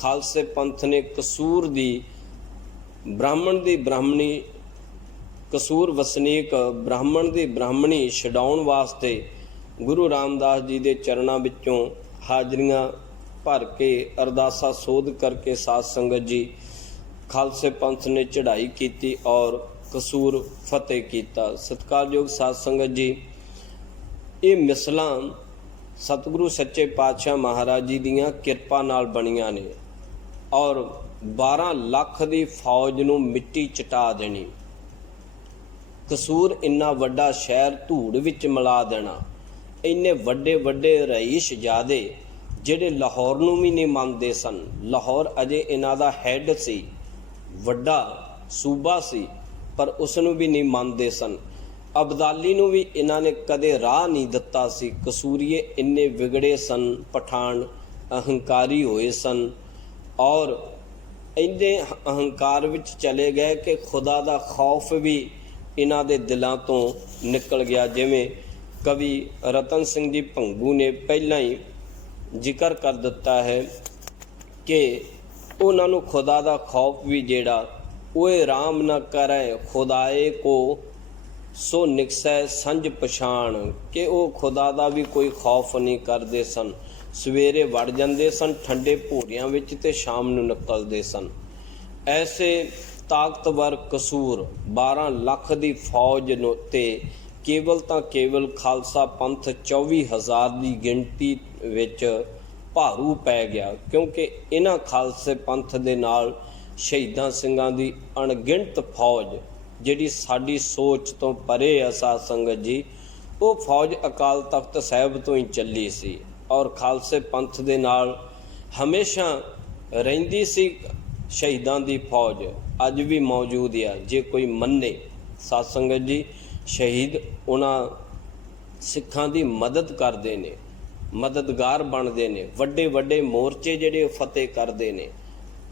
ਖਾਲਸੇ ਪੰਥ ਨੇ ਕਸੂਰ ਦੀ ਬ੍ਰਾਹਮਣ ਦੀ ਬ੍ਰਾਹਮਣੀ ਕਸੂਰ ਵਸਨੀਕ ਬ੍ਰਾਹਮਣ ਦੀ ਬ੍ਰਾਹਮਣੀ ਛਡਾਉਣ ਵਾਸਤੇ ਗੁਰੂ ਰਾਮਦਾਸ ਜੀ ਦੇ ਚਰਨਾਂ ਵਿੱਚੋਂ ਹਾਜ਼ਰੀਆਂ ਭਰ ਕੇ ਅਰਦਾਸਾ ਸੋਧ ਕਰਕੇ ਸਾਧ ਸੰਗਤ ਜੀ ਖਾਲਸੇ ਪੰਥ ਨੇ ਚੜ੍ਹਾਈ ਕੀਤੀ ਔਰ ਕਸੂਰ ਫਤਿਹ ਕੀਤਾ। ਸਤਿਕਾਰਯੋਗ ਸਾਧ ਸੰਗਤ ਜੀ, ਇਹ ਮਿਸਲਾਂ ਸਤਿਗੁਰੂ ਸੱਚੇ ਪਾਤਸ਼ਾਹ ਮਹਾਰਾਜ ਜੀ ਦੀਆਂ ਕਿਰਪਾ ਨਾਲ ਬਣੀਆਂ ਨੇ ਔਰ 12 ਲੱਖ ਦੀ ਫੌਜ ਨੂੰ ਮਿੱਟੀ ਚਟਾ ਦੇਣੀ, ਕਸੂਰ ਇੰਨਾ ਵੱਡਾ ਸ਼ਹਿਰ ਧੂੜ ਵਿੱਚ ਮਿਲਾ ਦੇਣਾ, ਇੰਨੇ ਵੱਡੇ ਵੱਡੇ ਰਈਸ਼ਜ਼ਾਦੇ ਜਿਹੜੇ ਲਾਹੌਰ ਨੂੰ ਵੀ ਨਹੀਂ ਮੰਨਦੇ ਸਨ। ਲਾਹੌਰ ਅਜੇ ਇਹਨਾਂ ਦਾ ਹੈੱਡ ਸੀ, ਵੱਡਾ ਸੂਬਾ ਸੀ, ਪਰ ਉਸ ਨੂੰ ਵੀ ਨਹੀਂ ਮੰਨਦੇ ਸਨ। ਅਬਦਾਲੀ ਨੂੰ ਵੀ ਇਹਨਾਂ ਨੇ ਕਦੇ ਰਾਹ ਨਹੀਂ ਦਿੱਤਾ ਸੀ। ਕਸੂਰੀਏ ਇੰਨੇ ਵਿਗੜੇ ਸਨ, ਪਠਾਨ ਅਹੰਕਾਰੀ ਹੋਏ ਸਨ ਔਰ ਇੰਨੇ ਅਹੰਕਾਰ ਵਿੱਚ ਚਲੇ ਗਏ ਕਿ ਖੁਦਾ ਦਾ ਖੌਫ ਵੀ ਇਹਨਾਂ ਦੇ ਦਿਲਾਂ ਤੋਂ ਨਿਕਲ ਗਿਆ। ਜਿਵੇਂ ਕਵੀ ਰਤਨ ਸਿੰਘ ਜੀ ਭੰਗੂ ਨੇ ਪਹਿਲਾਂ ਹੀ ਜ਼ਿਕਰ ਕਰ ਦਿੱਤਾ ਹੈ ਕਿ ਉਹਨਾਂ ਨੂੰ ਖੁਦਾ ਦਾ ਖੌਫ ਵੀ ਜਿਹੜਾ ਓਏ ਰਾਮ ਨਾ ਕਰੈ ਖੁਦਾਏ ਕੋ ਸੋ ਨਿਕਸੈ ਸੰਝ ਪਛਾਣ, ਕਿ ਉਹ ਖੁਦਾ ਦਾ ਵੀ ਕੋਈ ਖੌਫ ਨਹੀਂ ਕਰਦੇ ਸਨ। ਸਵੇਰੇ ਵੜ ਜਾਂਦੇ ਸਨ ਠੰਡੇ ਭੋਰਿਆਂ ਵਿੱਚ ਤੇ ਸ਼ਾਮ ਨੂੰ ਨਿਕਲਦੇ ਸਨ। ਐਸੇ ਤਾਕਤਵਰ ਕਸੂਰ 12 ਲੱਖ ਦੀ ਫੌਜ ਨੂੰ ਤੇ ਕੇਵਲ ਤਾਂ ਕੇਵਲ ਖਾਲਸਾ ਪੰਥ 24,000 ਦੀ ਗਿਣਤੀ ਵਿੱਚ ਭਾਰੂ ਪੈ ਗਿਆ, ਕਿਉਂਕਿ ਇਹਨਾਂ ਖਾਲਸੇ ਪੰਥ ਦੇ ਨਾਲ ਸ਼ਹੀਦਾਂ ਸਿੰਘਾਂ ਦੀ ਅਣਗਿਣਤ ਫੌਜ ਜਿਹੜੀ ਸਾਡੀ ਸੋਚ ਤੋਂ ਪਰੇ ਆ ਸਾਧ ਸੰਗਤ ਜੀ, ਉਹ ਫੌਜ ਅਕਾਲ ਤਖਤ ਸਾਹਿਬ ਤੋਂ ਹੀ ਚੱਲੀ ਸੀ ਔਰ ਖਾਲਸੇ ਪੰਥ ਦੇ ਨਾਲ ਹਮੇਸ਼ਾ ਰਹਿੰਦੀ ਸੀ। ਸ਼ਹੀਦਾਂ ਦੀ ਫੌਜ ਅੱਜ ਵੀ ਮੌਜੂਦ ਆ। ਜੇ ਕੋਈ ਮੰਨੇ ਸਾਧ ਸੰਗਤ ਜੀ, ਸ਼ਹੀਦ ਉਹਨਾਂ ਸਿੱਖਾਂ ਦੀ ਮਦਦ ਕਰਦੇ ਨੇ, ਮਦਦਗਾਰ ਬਣਦੇ ਨੇ, ਵੱਡੇ ਵੱਡੇ ਮੋਰਚੇ ਜਿਹੜੇ ਫਤਿਹ ਕਰਦੇ ਨੇ।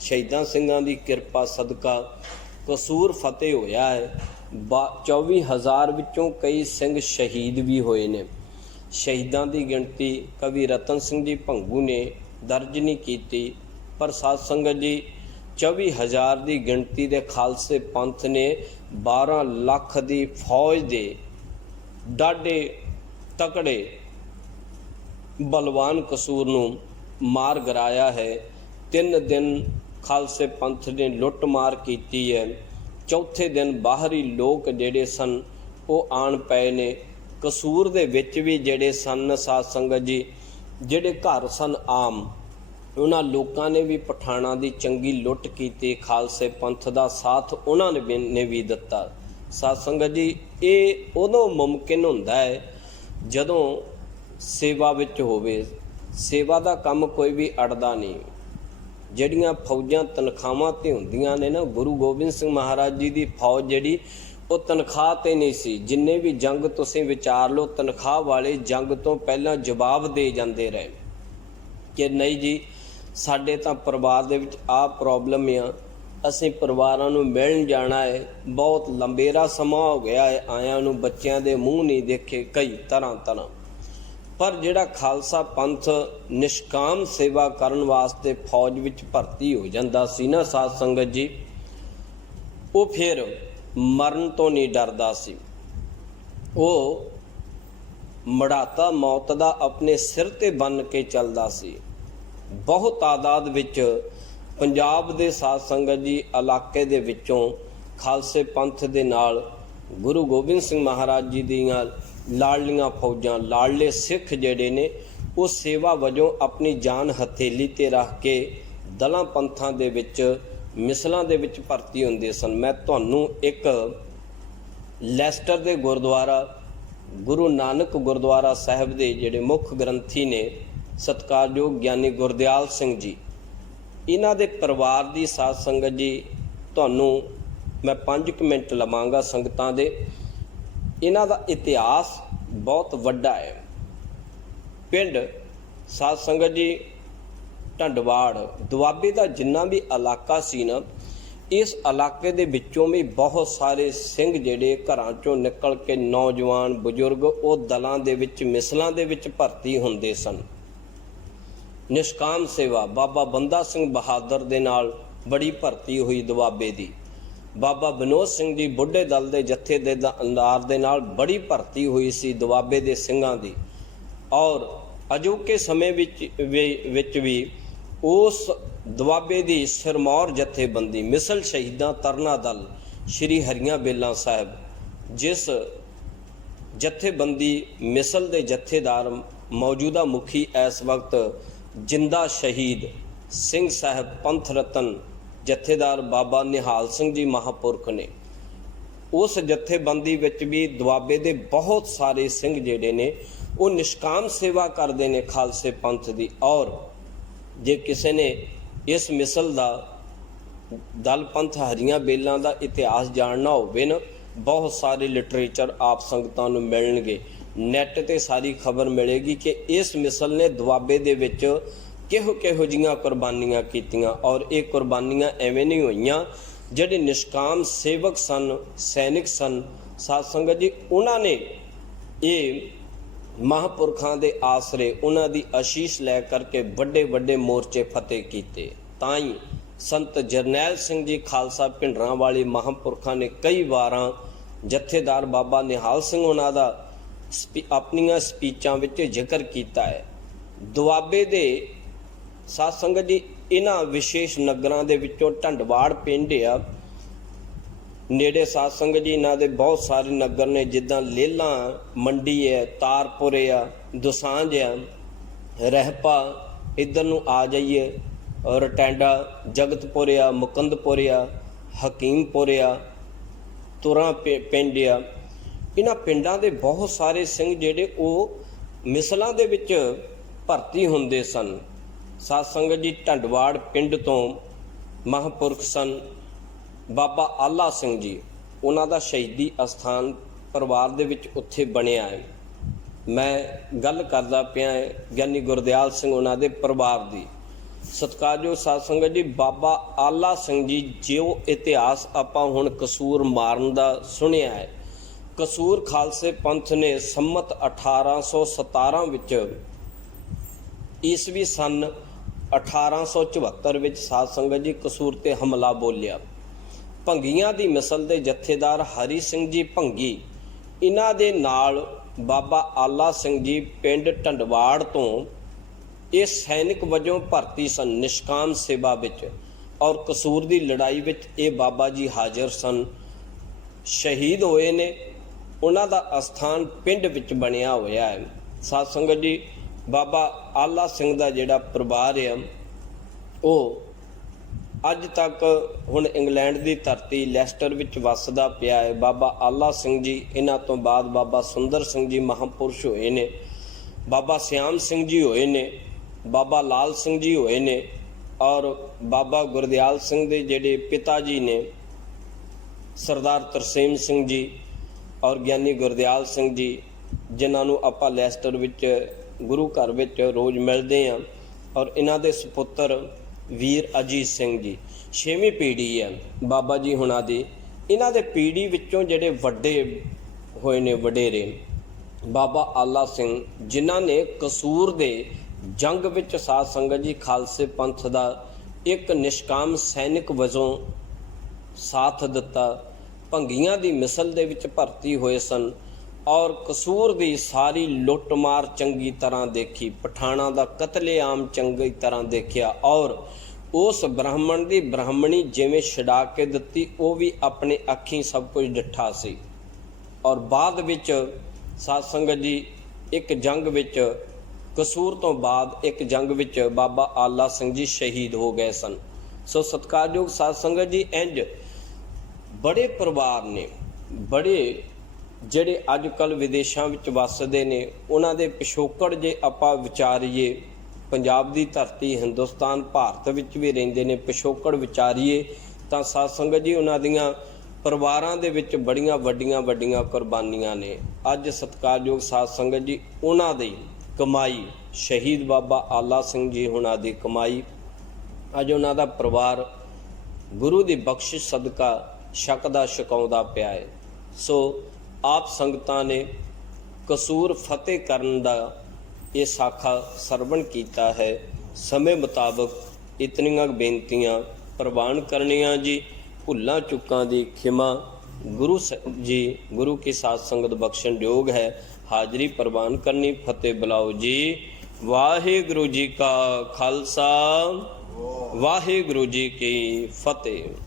ਸ਼ਹੀਦਾਂ ਸਿੰਘਾਂ ਦੀ ਕਿਰਪਾ ਸਦਕਾ ਕਸੂਰ ਫਤਿਹ ਹੋਇਆ ਹੈ। 24,000 ਵਿੱਚੋਂ ਕਈ ਸਿੰਘ ਸ਼ਹੀਦ ਵੀ ਹੋਏ ਨੇ। ਸ਼ਹੀਦਾਂ ਦੀ ਗਿਣਤੀ ਕਵੀ ਰਤਨ ਸਿੰਘ ਜੀ ਭੰਗੂ ਨੇ ਦਰਜ ਨਹੀਂ ਕੀਤੀ, ਪਰ ਸਾਧ ਸੰਗਤ ਜੀ 24,000 ਦੀ ਗਿਣਤੀ ਦੇ ਖਾਲਸੇ ਪੰਥ ਨੇ 12 ਲੱਖ ਦੀ ਫੌਜ ਦੇ ਡਾਢੇ ਤਕੜੇ ਬਲਵਾਨ ਕਸੂਰ ਨੂੰ ਮਾਰ ਗਿਰਾਇਆ ਹੈ। 3 ਦਿਨ ਖਾਲਸੇ ਪੰਥ ਨੇ ਲੁੱਟ ਮਾਰ ਕੀਤੀ ਹੈ। ਚੌਥੇ ਦਿਨ ਬਾਹਰੀ ਲੋਕ ਜਿਹੜੇ ਸਨ ਉਹ ਆਣ ਪਏ ਨੇ। ਕਸੂਰ ਦੇ ਵਿੱਚ ਵੀ ਜਿਹੜੇ ਸਨ ਸਾਧ ਸੰਗਤ ਜੀ, ਜਿਹੜੇ ਘਰ ਸਨ ਆਮ, ਉਹਨਾਂ ਲੋਕਾਂ ਨੇ ਵੀ ਪਠਾਣਾਂ ਦੀ ਚੰਗੀ ਲੁੱਟ ਕੀਤੀ। ਖਾਲਸੇ ਪੰਥ ਦਾ ਸਾਥ ਉਹਨਾਂ ਨੇ ਵੀ ਦਿੱਤਾ। ਸਾਧ ਸੰਗਤ ਜੀ, ਇਹ ਉਦੋਂ ਮੁਮਕਿਨ ਹੁੰਦਾ ਹੈ ਜਦੋਂ ਸੇਵਾ ਵਿੱਚ ਹੋਵੇ। ਸੇਵਾ ਦਾ ਕੰਮ ਕੋਈ ਵੀ ਅੜਦਾ ਨਹੀਂ। ਜਿਹੜੀਆਂ ਫੌਜਾਂ ਤਨਖਾਹਾਂ 'ਤੇ ਹੁੰਦੀਆਂ ਨੇ ਨਾ, ਗੁਰੂ ਗੋਬਿੰਦ ਸਿੰਘ ਮਹਾਰਾਜ ਜੀ ਦੀ ਫੌਜ ਜਿਹੜੀ ਉਹ ਤਨਖਾਹ 'ਤੇ ਨਹੀਂ ਸੀ। ਜਿੰਨੇ ਵੀ ਜੰਗ ਤੁਸੀਂ ਵਿਚਾਰ ਲਓ, ਤਨਖਾਹ ਵਾਲੇ ਜੰਗ ਤੋਂ ਪਹਿਲਾਂ ਜਵਾਬ ਦੇ ਜਾਂਦੇ ਰਹੇ ਕਿ ਨਹੀਂ ਜੀ, ਸਾਡੇ ਤਾਂ ਪਰਿਵਾਰ ਦੇ ਵਿੱਚ ਆਹ ਪ੍ਰੋਬਲਮ ਆ, ਅਸੀਂ ਪਰਿਵਾਰਾਂ ਨੂੰ ਮਿਲਣ ਜਾਣਾ ਹੈ, ਬਹੁਤ ਲੰਬੇਰਾ ਸਮਾਂ ਹੋ ਗਿਆ ਹੈ ਆਇਆਂ ਨੂੰ, ਬੱਚਿਆਂ ਦੇ ਮੂੰਹ ਨਹੀਂ ਦੇਖੇ, ਕਈ ਤਰ੍ਹਾਂ। ਪਰ ਜਿਹੜਾ ਖਾਲਸਾ ਪੰਥ ਨਿਸ਼ਕਾਮ ਸੇਵਾ ਕਰਨ ਵਾਸਤੇ ਫੌਜ ਵਿੱਚ ਭਰਤੀ ਹੋ ਜਾਂਦਾ ਸੀ ਨਾ ਸਾਧ ਸੰਗਤ ਜੀ, ਉਹ ਫਿਰ ਮਰਨ ਤੋਂ ਨਹੀਂ ਡਰਦਾ ਸੀ। ਉਹ ਮੜਾਤਾ ਮੌਤ ਦਾ ਆਪਣੇ ਸਿਰ ਤੇ ਬੰਨ੍ਹ ਕੇ ਚੱਲਦਾ ਸੀ। ਬਹੁਤ ਤਾਦਾਦ ਵਿੱਚ ਪੰਜਾਬ ਦੇ ਸਾਧ ਸੰਗਤ ਜੀ ਇਲਾਕੇ ਦੇ ਵਿੱਚੋਂ ਖਾਲਸੇ ਪੰਥ ਦੇ ਨਾਲ ਗੁਰੂ ਗੋਬਿੰਦ ਸਿੰਘ ਮਹਾਰਾਜ ਜੀ ਦੀਆਂ ਲਾਡਲੀਆਂ ਫੌਜਾਂ, ਲਾਡਲੇ ਸਿੱਖ ਜਿਹੜੇ ਨੇ, ਉਹ ਸੇਵਾ ਵਜੋਂ ਆਪਣੀ ਜਾਨ ਹਥੇਲੀ 'ਤੇ ਰੱਖ ਕੇ ਦਲਾਂ ਪੰਥਾਂ ਦੇ ਵਿੱਚ ਮਿਸਲਾਂ ਦੇ ਵਿੱਚ ਭਰਤੀ ਹੁੰਦੇ ਸਨ। ਮੈਂ ਤੁਹਾਨੂੰ ਇੱਕ ਲੈਸਟਰ ਦੇ ਗੁਰਦੁਆਰਾ ਗੁਰੂ ਨਾਨਕ ਗੁਰਦੁਆਰਾ ਸਾਹਿਬ ਦੇ ਜਿਹੜੇ ਮੁੱਖ ਗ੍ਰੰਥੀ ਨੇ ਸਤਿਕਾਰਯੋਗ ਗਿਆਨੀ ਗੁਰਦਿਆਲ ਸਿੰਘ ਜੀ, ਇਹਨਾਂ ਦੇ ਪਰਿਵਾਰ ਦੀ ਸਾਧ ਸੰਗਤ ਜੀ ਤੁਹਾਨੂੰ ਮੈਂ 5 ਮਿੰਟ ਲਵਾਂਗਾ ਸੰਗਤਾਂ ਦੇ। ਇਹਨਾਂ ਦਾ ਇਤਿਹਾਸ ਬਹੁਤ ਵੱਡਾ ਹੈ। ਪਿੰਡ ਸਾਧ ਸੰਗਤ ਜੀ ਢੰਡਵਾੜ ਦੁਆਬੇ ਦਾ ਜਿੰਨਾ ਵੀ ਇਲਾਕਾ ਸੀ ਨਾ, ਇਸ ਇਲਾਕੇ ਦੇ ਵਿੱਚੋਂ ਵੀ ਬਹੁਤ ਸਾਰੇ ਸਿੰਘ ਜਿਹੜੇ ਘਰਾਂ ਚੋਂ ਨਿਕਲ ਕੇ ਨੌਜਵਾਨ ਬਜ਼ੁਰਗ ਉਹ ਦਲਾਂ ਦੇ ਵਿੱਚ ਮਿਸਲਾਂ ਦੇ ਵਿੱਚ ਭਰਤੀ ਹੁੰਦੇ ਸਨ। ਨਿਸ਼ਕਾਮ ਸੇਵਾ ਬਾਬਾ ਬੰਦਾ ਸਿੰਘ ਬਹਾਦਰ ਦੇ ਨਾਲ ਬੜੀ ਭਰਤੀ ਹੋਈ ਦੁਆਬੇ ਦੀ। ਬਾਬਾ ਵਿਨੋਦ ਸਿੰਘ ਜੀ ਬੁੱਢੇ ਦਲ ਦੇ ਜੱਥੇ ਦੇ ਅੰਦਾਰ ਦੇ ਨਾਲ ਬੜੀ ਭਰਤੀ ਹੋਈ ਸੀ ਦੁਆਬੇ ਦੇ ਸਿੰਘਾਂ ਦੀ। ਔਰ ਅਜੋਕੇ ਸਮੇਂ ਵਿੱਚ ਵੀ ਉਸ ਦੁਆਬੇ ਦੀ ਸਿਰਮੌਰ ਜਥੇਬੰਦੀ ਮਿਸਲ ਸ਼ਹੀਦਾਂ ਤਰਨਾ ਦਲ ਸ਼੍ਰੀ ਹਰੀਆਂ ਬੇਲਾਂ ਸਾਹਿਬ, ਜਿਸ ਜਥੇਬੰਦੀ ਮਿਸਲ ਦੇ ਜਥੇਦਾਰ ਮੌਜੂਦਾ ਮੁਖੀ ਇਸ ਵਕਤ ਜਿੰਦਾ ਸ਼ਹੀਦ ਸਿੰਘ ਸਾਹਿਬ ਪੰਥ ਰਤਨ ਜਥੇਦਾਰ ਬਾਬਾ ਨਿਹਾਲ ਸਿੰਘ ਜੀ ਮਹਾਂਪੁਰਖ ਨੇ, ਉਸ ਜਥੇਬੰਦੀ ਵਿੱਚ ਵੀ ਦੁਆਬੇ ਦੇ ਬਹੁਤ ਸਾਰੇ ਸਿੰਘ ਜਿਹੜੇ ਨੇ ਉਹ ਨਿਸ਼ਕਾਮ ਸੇਵਾ ਕਰਦੇ ਨੇ ਖਾਲਸੇ ਪੰਥ ਦੀ। ਔਰ ਜੇ ਕਿਸੇ ਨੇ ਇਸ ਮਿਸਲ ਦਾ ਦਲ ਪੰਥ ਹਰੀਆਂ ਬੇਲਾਂ ਦਾ ਇਤਿਹਾਸ ਜਾਣਨਾ ਹੋਵੇ ਨਾ, ਬਹੁਤ ਸਾਰੇ ਲਿਟਰੇਚਰ ਆਪ ਸੰਗਤਾਂ ਨੂੰ ਮਿਲਣਗੇ, ਨੈੱਟ ਤੇ ਸਾਰੀ ਖਬਰ ਮਿਲੇਗੀ ਕਿ ਇਸ ਮਿਸਲ ਨੇ ਦੁਆਬੇ ਦੇ ਵਿੱਚ ਕਿਹੋ ਜਿਹੀਆਂ ਕੁਰਬਾਨੀਆਂ ਕੀਤੀਆਂ। ਔਰ ਇਹ ਕੁਰਬਾਨੀਆਂ ਐਵੇਂ ਨਹੀਂ ਹੋਈਆਂ, ਜਿਹੜੇ ਨਿਸ਼ਕਾਮ ਸੇਵਕ ਸਨ, ਸੈਨਿਕ ਸਨ, ਸਾਧ ਸੰਗਤ ਜੀ, ਉਹਨਾਂ ਨੇ ਇਹ ਮਹਾਂਪੁਰਖਾਂ ਦੇ ਆਸਰੇ, ਉਹਨਾਂ ਦੀ ਆਸ਼ੀਸ਼ ਲੈ ਕਰਕੇ ਵੱਡੇ ਮੋਰਚੇ ਫਤਿਹ ਕੀਤੇ। ਤਾਂ ਹੀ ਸੰਤ ਜਰਨੈਲ ਸਿੰਘ ਜੀ ਖਾਲਸਾ ਭਿੰਡਰਾਂ ਵਾਲੇ ਮਹਾਂਪੁਰਖਾਂ ਨੇ ਕਈ ਵਾਰਾਂ ਜਥੇਦਾਰ ਬਾਬਾ ਨਿਹਾਲ ਸਿੰਘ ਉਹਨਾਂ ਦਾ ਆਪਣੀਆਂ ਸਪੀਚਾਂ ਵਿੱਚ ਜ਼ਿਕਰ ਕੀਤਾ ਹੈ। ਦੁਆਬੇ ਦੇ ਸਾਧ ਸੰਗਤ ਜੀ, ਇਹਨਾਂ ਵਿਸ਼ੇਸ਼ ਨਗਰਾਂ ਦੇ ਵਿੱਚੋਂ ਢੰਡਵਾੜ ਪਿੰਡ ਆ ਨੇੜੇ। ਸਾਧ ਸੰਗਤ ਜੀ, ਇਹਨਾਂ ਦੇ ਬਹੁਤ ਸਾਰੇ ਨਗਰ ਨੇ, ਜਿੱਦਾਂ ਲੇਲਾਂ ਮੰਡੀ ਹੈ, ਤਾਰਪੁਰ ਆ, ਦੁਸਾਂਝ ਆ, ਰਹਿਪਾ, ਇੱਧਰ ਨੂੰ ਆ ਜਾਈਏ ਰਟੈਂਡਾ, ਜਗਤਪੁਰ ਆ, ਮੁਕੰਦਪੁਰ ਆ, ਹਕੀਮਪੁਰ ਆ, ਤੁਰਾਂ ਪਿੰਡ ਆ। ਇਹਨਾਂ ਪਿੰਡਾਂ ਦੇ ਬਹੁਤ ਸਾਰੇ ਸਿੰਘ ਜਿਹੜੇ ਉਹ ਮਿਸਲਾਂ ਦੇ ਵਿੱਚ ਭਰਤੀ ਹੁੰਦੇ ਸਨ। ਸਾਧ ਸੰਗਤ ਜੀ, ਢੰਡਵਾੜ ਪਿੰਡ ਤੋਂ ਮਹਾਂਪੁਰਖ ਸਨ ਬਾਬਾ ਆਲਾ ਸਿੰਘ ਜੀ, ਉਹਨਾਂ ਦਾ ਸ਼ਹੀਦੀ ਅਸਥਾਨ ਪਰਿਵਾਰ ਦੇ ਵਿੱਚ ਉੱਥੇ ਬਣਿਆ ਹੈ। ਮੈਂ ਗੱਲ ਕਰਦਾ ਪਿਆ ਗਿਆਨੀ ਗੁਰਦਿਆਲ ਸਿੰਘ ਉਹਨਾਂ ਦੇ ਪਰਿਵਾਰ ਦੀ। ਸਤਿਕਾਰਯੋਗ ਸਾਧ ਸੰਗਤ ਜੀ, ਬਾਬਾ ਆਲਾ ਸਿੰਘ ਜੀ, ਜੋ ਇਤਿਹਾਸ ਆਪਾਂ ਹੁਣ ਕਸੂਰ ਮਾਰਨ ਦਾ ਸੁਣਿਆ ਹੈ, ਕਸੂਰ ਖਾਲਸੇ ਪੰਥ ਨੇ ਸੰਮਤ 1817 ਵਿੱਚ ਈਸਵੀ ਸਨ 1874 ਵਿੱਚ ਸਾਧ ਸੰਗਤ ਜੀ ਕਸੂਰ ਤੇ ਹਮਲਾ ਬੋਲਿਆ। ਭੰਗੀਆਂ ਦੀ ਮਿਸਲ ਦੇ ਜਥੇਦਾਰ ਹਰੀ ਸਿੰਘ ਜੀ ਭੰਗੀ, ਇਹਨਾਂ ਦੇ ਨਾਲ ਬਾਬਾ ਆਲਾ ਸਿੰਘ ਜੀ ਪਿੰਡ ਢੰਡਵਾੜ ਤੋਂ ਇਹ ਸੈਨਿਕ ਵਜੋਂ ਭਰਤੀ ਸਨ ਨਿਸ਼ਕਾਮ ਸੇਵਾ ਵਿੱਚ। ਔਰ ਕਸੂਰ ਦੀ ਲੜਾਈ ਵਿੱਚ ਇਹ ਬਾਬਾ ਜੀ ਹਾਜ਼ਰ ਸਨ, ਸ਼ਹੀਦ ਹੋਏ ਨੇ। ਉਹਨਾਂ ਦਾ ਅਸਥਾਨ ਪਿੰਡ ਵਿੱਚ ਬਣਿਆ ਹੋਇਆ ਹੈ। ਸਾਧ ਸੰਗਤ ਜੀ, ਬਾਬਾ ਆਲਾ ਸਿੰਘ ਦਾ ਜਿਹੜਾ ਪਰਿਵਾਰ ਹੈ ਉਹ ਅੱਜ ਤੱਕ ਹੁਣ ਇੰਗਲੈਂਡ ਦੀ ਧਰਤੀ ਲੈਸਟਰ ਵਿੱਚ ਵੱਸਦਾ ਪਿਆ ਹੈ। ਬਾਬਾ ਆਲਾ ਸਿੰਘ ਜੀ, ਇਹਨਾਂ ਤੋਂ ਬਾਅਦ ਬਾਬਾ ਸੁੰਦਰ ਸਿੰਘ ਜੀ ਮਹਾਂਪੁਰਸ਼ ਹੋਏ ਨੇ, ਬਾਬਾ ਸਿਆਮ ਸਿੰਘ ਜੀ ਹੋਏ ਨੇ, ਬਾਬਾ ਲਾਲ ਸਿੰਘ ਜੀ ਹੋਏ ਨੇ, ਔਰ ਬਾਬਾ ਗੁਰਦਿਆਲ ਸਿੰਘ ਦੇ ਜਿਹੜੇ ਪਿਤਾ ਜੀ ਨੇ ਸਰਦਾਰ ਤਰਸੇਮ ਸਿੰਘ ਜੀ ਔਰ ਗਿਆਨੀ ਗੁਰਦਿਆਲ ਸਿੰਘ ਜੀ, ਜਿਨ੍ਹਾਂ ਨੂੰ ਆਪਾਂ ਲੈਸਟਰ ਵਿੱਚ ਗੁਰੂ ਘਰ ਵਿੱਚ ਰੋਜ਼ ਮਿਲਦੇ ਹਾਂ। ਔਰ ਇਹਨਾਂ ਦੇ ਸੁਪੁੱਤਰ ਵੀਰ ਅਜੀਤ ਸਿੰਘ ਜੀ, 6ਵੀਂ ਪੀੜ੍ਹੀ ਹੈ ਬਾਬਾ ਜੀ ਹੁਣਾਂ ਦੀ। ਇਹਨਾਂ ਦੇ ਪੀੜ੍ਹੀ ਵਿੱਚੋਂ ਜਿਹੜੇ ਵੱਡੇ ਹੋਏ ਨੇ ਵਡੇਰੇ, ਬਾਬਾ ਆਲਾ ਸਿੰਘ, ਜਿਨ੍ਹਾਂ ਨੇ ਕਸੂਰ ਦੇ ਜੰਗ ਵਿੱਚ ਸਾਧ ਸੰਗਤ ਜੀ ਖਾਲਸੇ ਪੰਥ ਦਾ ਇੱਕ ਨਿਸ਼ਕਾਮ ਸੈਨਿਕ ਵਜੋਂ ਸਾਥ ਦਿੱਤਾ। ਭੰਗੀਆਂ ਦੀ ਮਿਸਲ ਦੇ ਵਿੱਚ ਭਰਤੀ ਹੋਏ ਸਨ ਔਰ ਕਸੂਰ ਦੀ ਸਾਰੀ ਲੁੱਟਮਾਰ ਚੰਗੀ ਤਰ੍ਹਾਂ ਦੇਖੀ, ਪਠਾਣਾ ਦਾ ਕਤਲੇਆਮ ਚੰਗੀ ਤਰ੍ਹਾਂ ਦੇਖਿਆ। ਔਰ ਉਸ ਬ੍ਰਾਹਮਣ ਦੀ ਬ੍ਰਾਹਮਣੀ ਜਿਵੇਂ ਛਡਾ ਕੇ ਦਿੱਤੀ, ਉਹ ਵੀ ਆਪਣੇ ਅੱਖੀਂ ਸਭ ਕੁਝ ਡਿੱਠਾ ਸੀ। ਔਰ ਬਾਅਦ ਵਿੱਚ ਸਾਧ ਸੰਗਤ ਜੀ ਇੱਕ ਜੰਗ ਵਿੱਚ, ਕਸੂਰ ਤੋਂ ਬਾਅਦ ਇੱਕ ਜੰਗ ਵਿੱਚ ਬਾਬਾ ਆਲਾ ਸਿੰਘ ਜੀ ਸ਼ਹੀਦ ਹੋ ਗਏ ਸਨ। ਸੋ ਸਤਿਕਾਰਯੋਗ ਸਾਧ ਸੰਗਤ ਜੀ, ਇੰਝ ਬੜੇ ਪਰਿਵਾਰ ਨੇ, ਬੜੇ ਜਿਹੜੇ ਅੱਜ ਕੱਲ੍ਹ ਵਿਦੇਸ਼ਾਂ ਵਿੱਚ ਵੱਸਦੇ ਨੇ, ਉਹਨਾਂ ਦੇ ਪਿਛੋਕੜ ਜੇ ਆਪਾਂ ਵਿਚਾਰੀਏ, ਪੰਜਾਬ ਦੀ ਧਰਤੀ, ਹਿੰਦੁਸਤਾਨ, ਭਾਰਤ ਵਿੱਚ ਵੀ ਰਹਿੰਦੇ ਨੇ, ਪਿਛੋਕੜ ਵਿਚਾਰੀਏ ਤਾਂ ਸਾਧ ਸੰਗਤ ਜੀ ਉਹਨਾਂ ਦੀਆਂ ਪਰਿਵਾਰਾਂ ਦੇ ਵਿੱਚ ਬੜੀਆਂ ਵੱਡੀਆਂ ਕੁਰਬਾਨੀਆਂ ਨੇ। ਅੱਜ ਸਤਿਕਾਰਯੋਗ ਸਾਧ ਸੰਗਤ ਜੀ, ਉਹਨਾਂ ਦੀ ਕਮਾਈ, ਸ਼ਹੀਦ ਬਾਬਾ ਆਲਾ ਸਿੰਘ ਜੀ ਹੁਣਾਂ ਦੀ ਕਮਾਈ, ਅੱਜ ਉਹਨਾਂ ਦਾ ਪਰਿਵਾਰ ਗੁਰੂ ਦੀ ਬਖਸ਼ਿਸ਼ ਸਦਕਾ ਛਕਦਾ ਛਕਾਉਂਦਾ ਪਿਆ ਹੈ। ਸੋ ਆਪ ਸੰਗਤਾਂ ਨੇ ਕਸੂਰ ਫਤਿਹ ਕਰਨ ਦਾ ਇਹ ਸਾਖਾ ਸਰਵਣ ਕੀਤਾ ਹੈ। समय मुताबिक इतनियां बेनतियां प्रवान करनियां जी। भुल्लां चुक्कां दी खिमा गुरु जी गुरु की साथ संगत बख्शण योग है। हाजरी प्रवान करनी। फतेह बुलाओ जी। वाहिगुरु जी का खालसा वाहिगुरु जी की फतेह।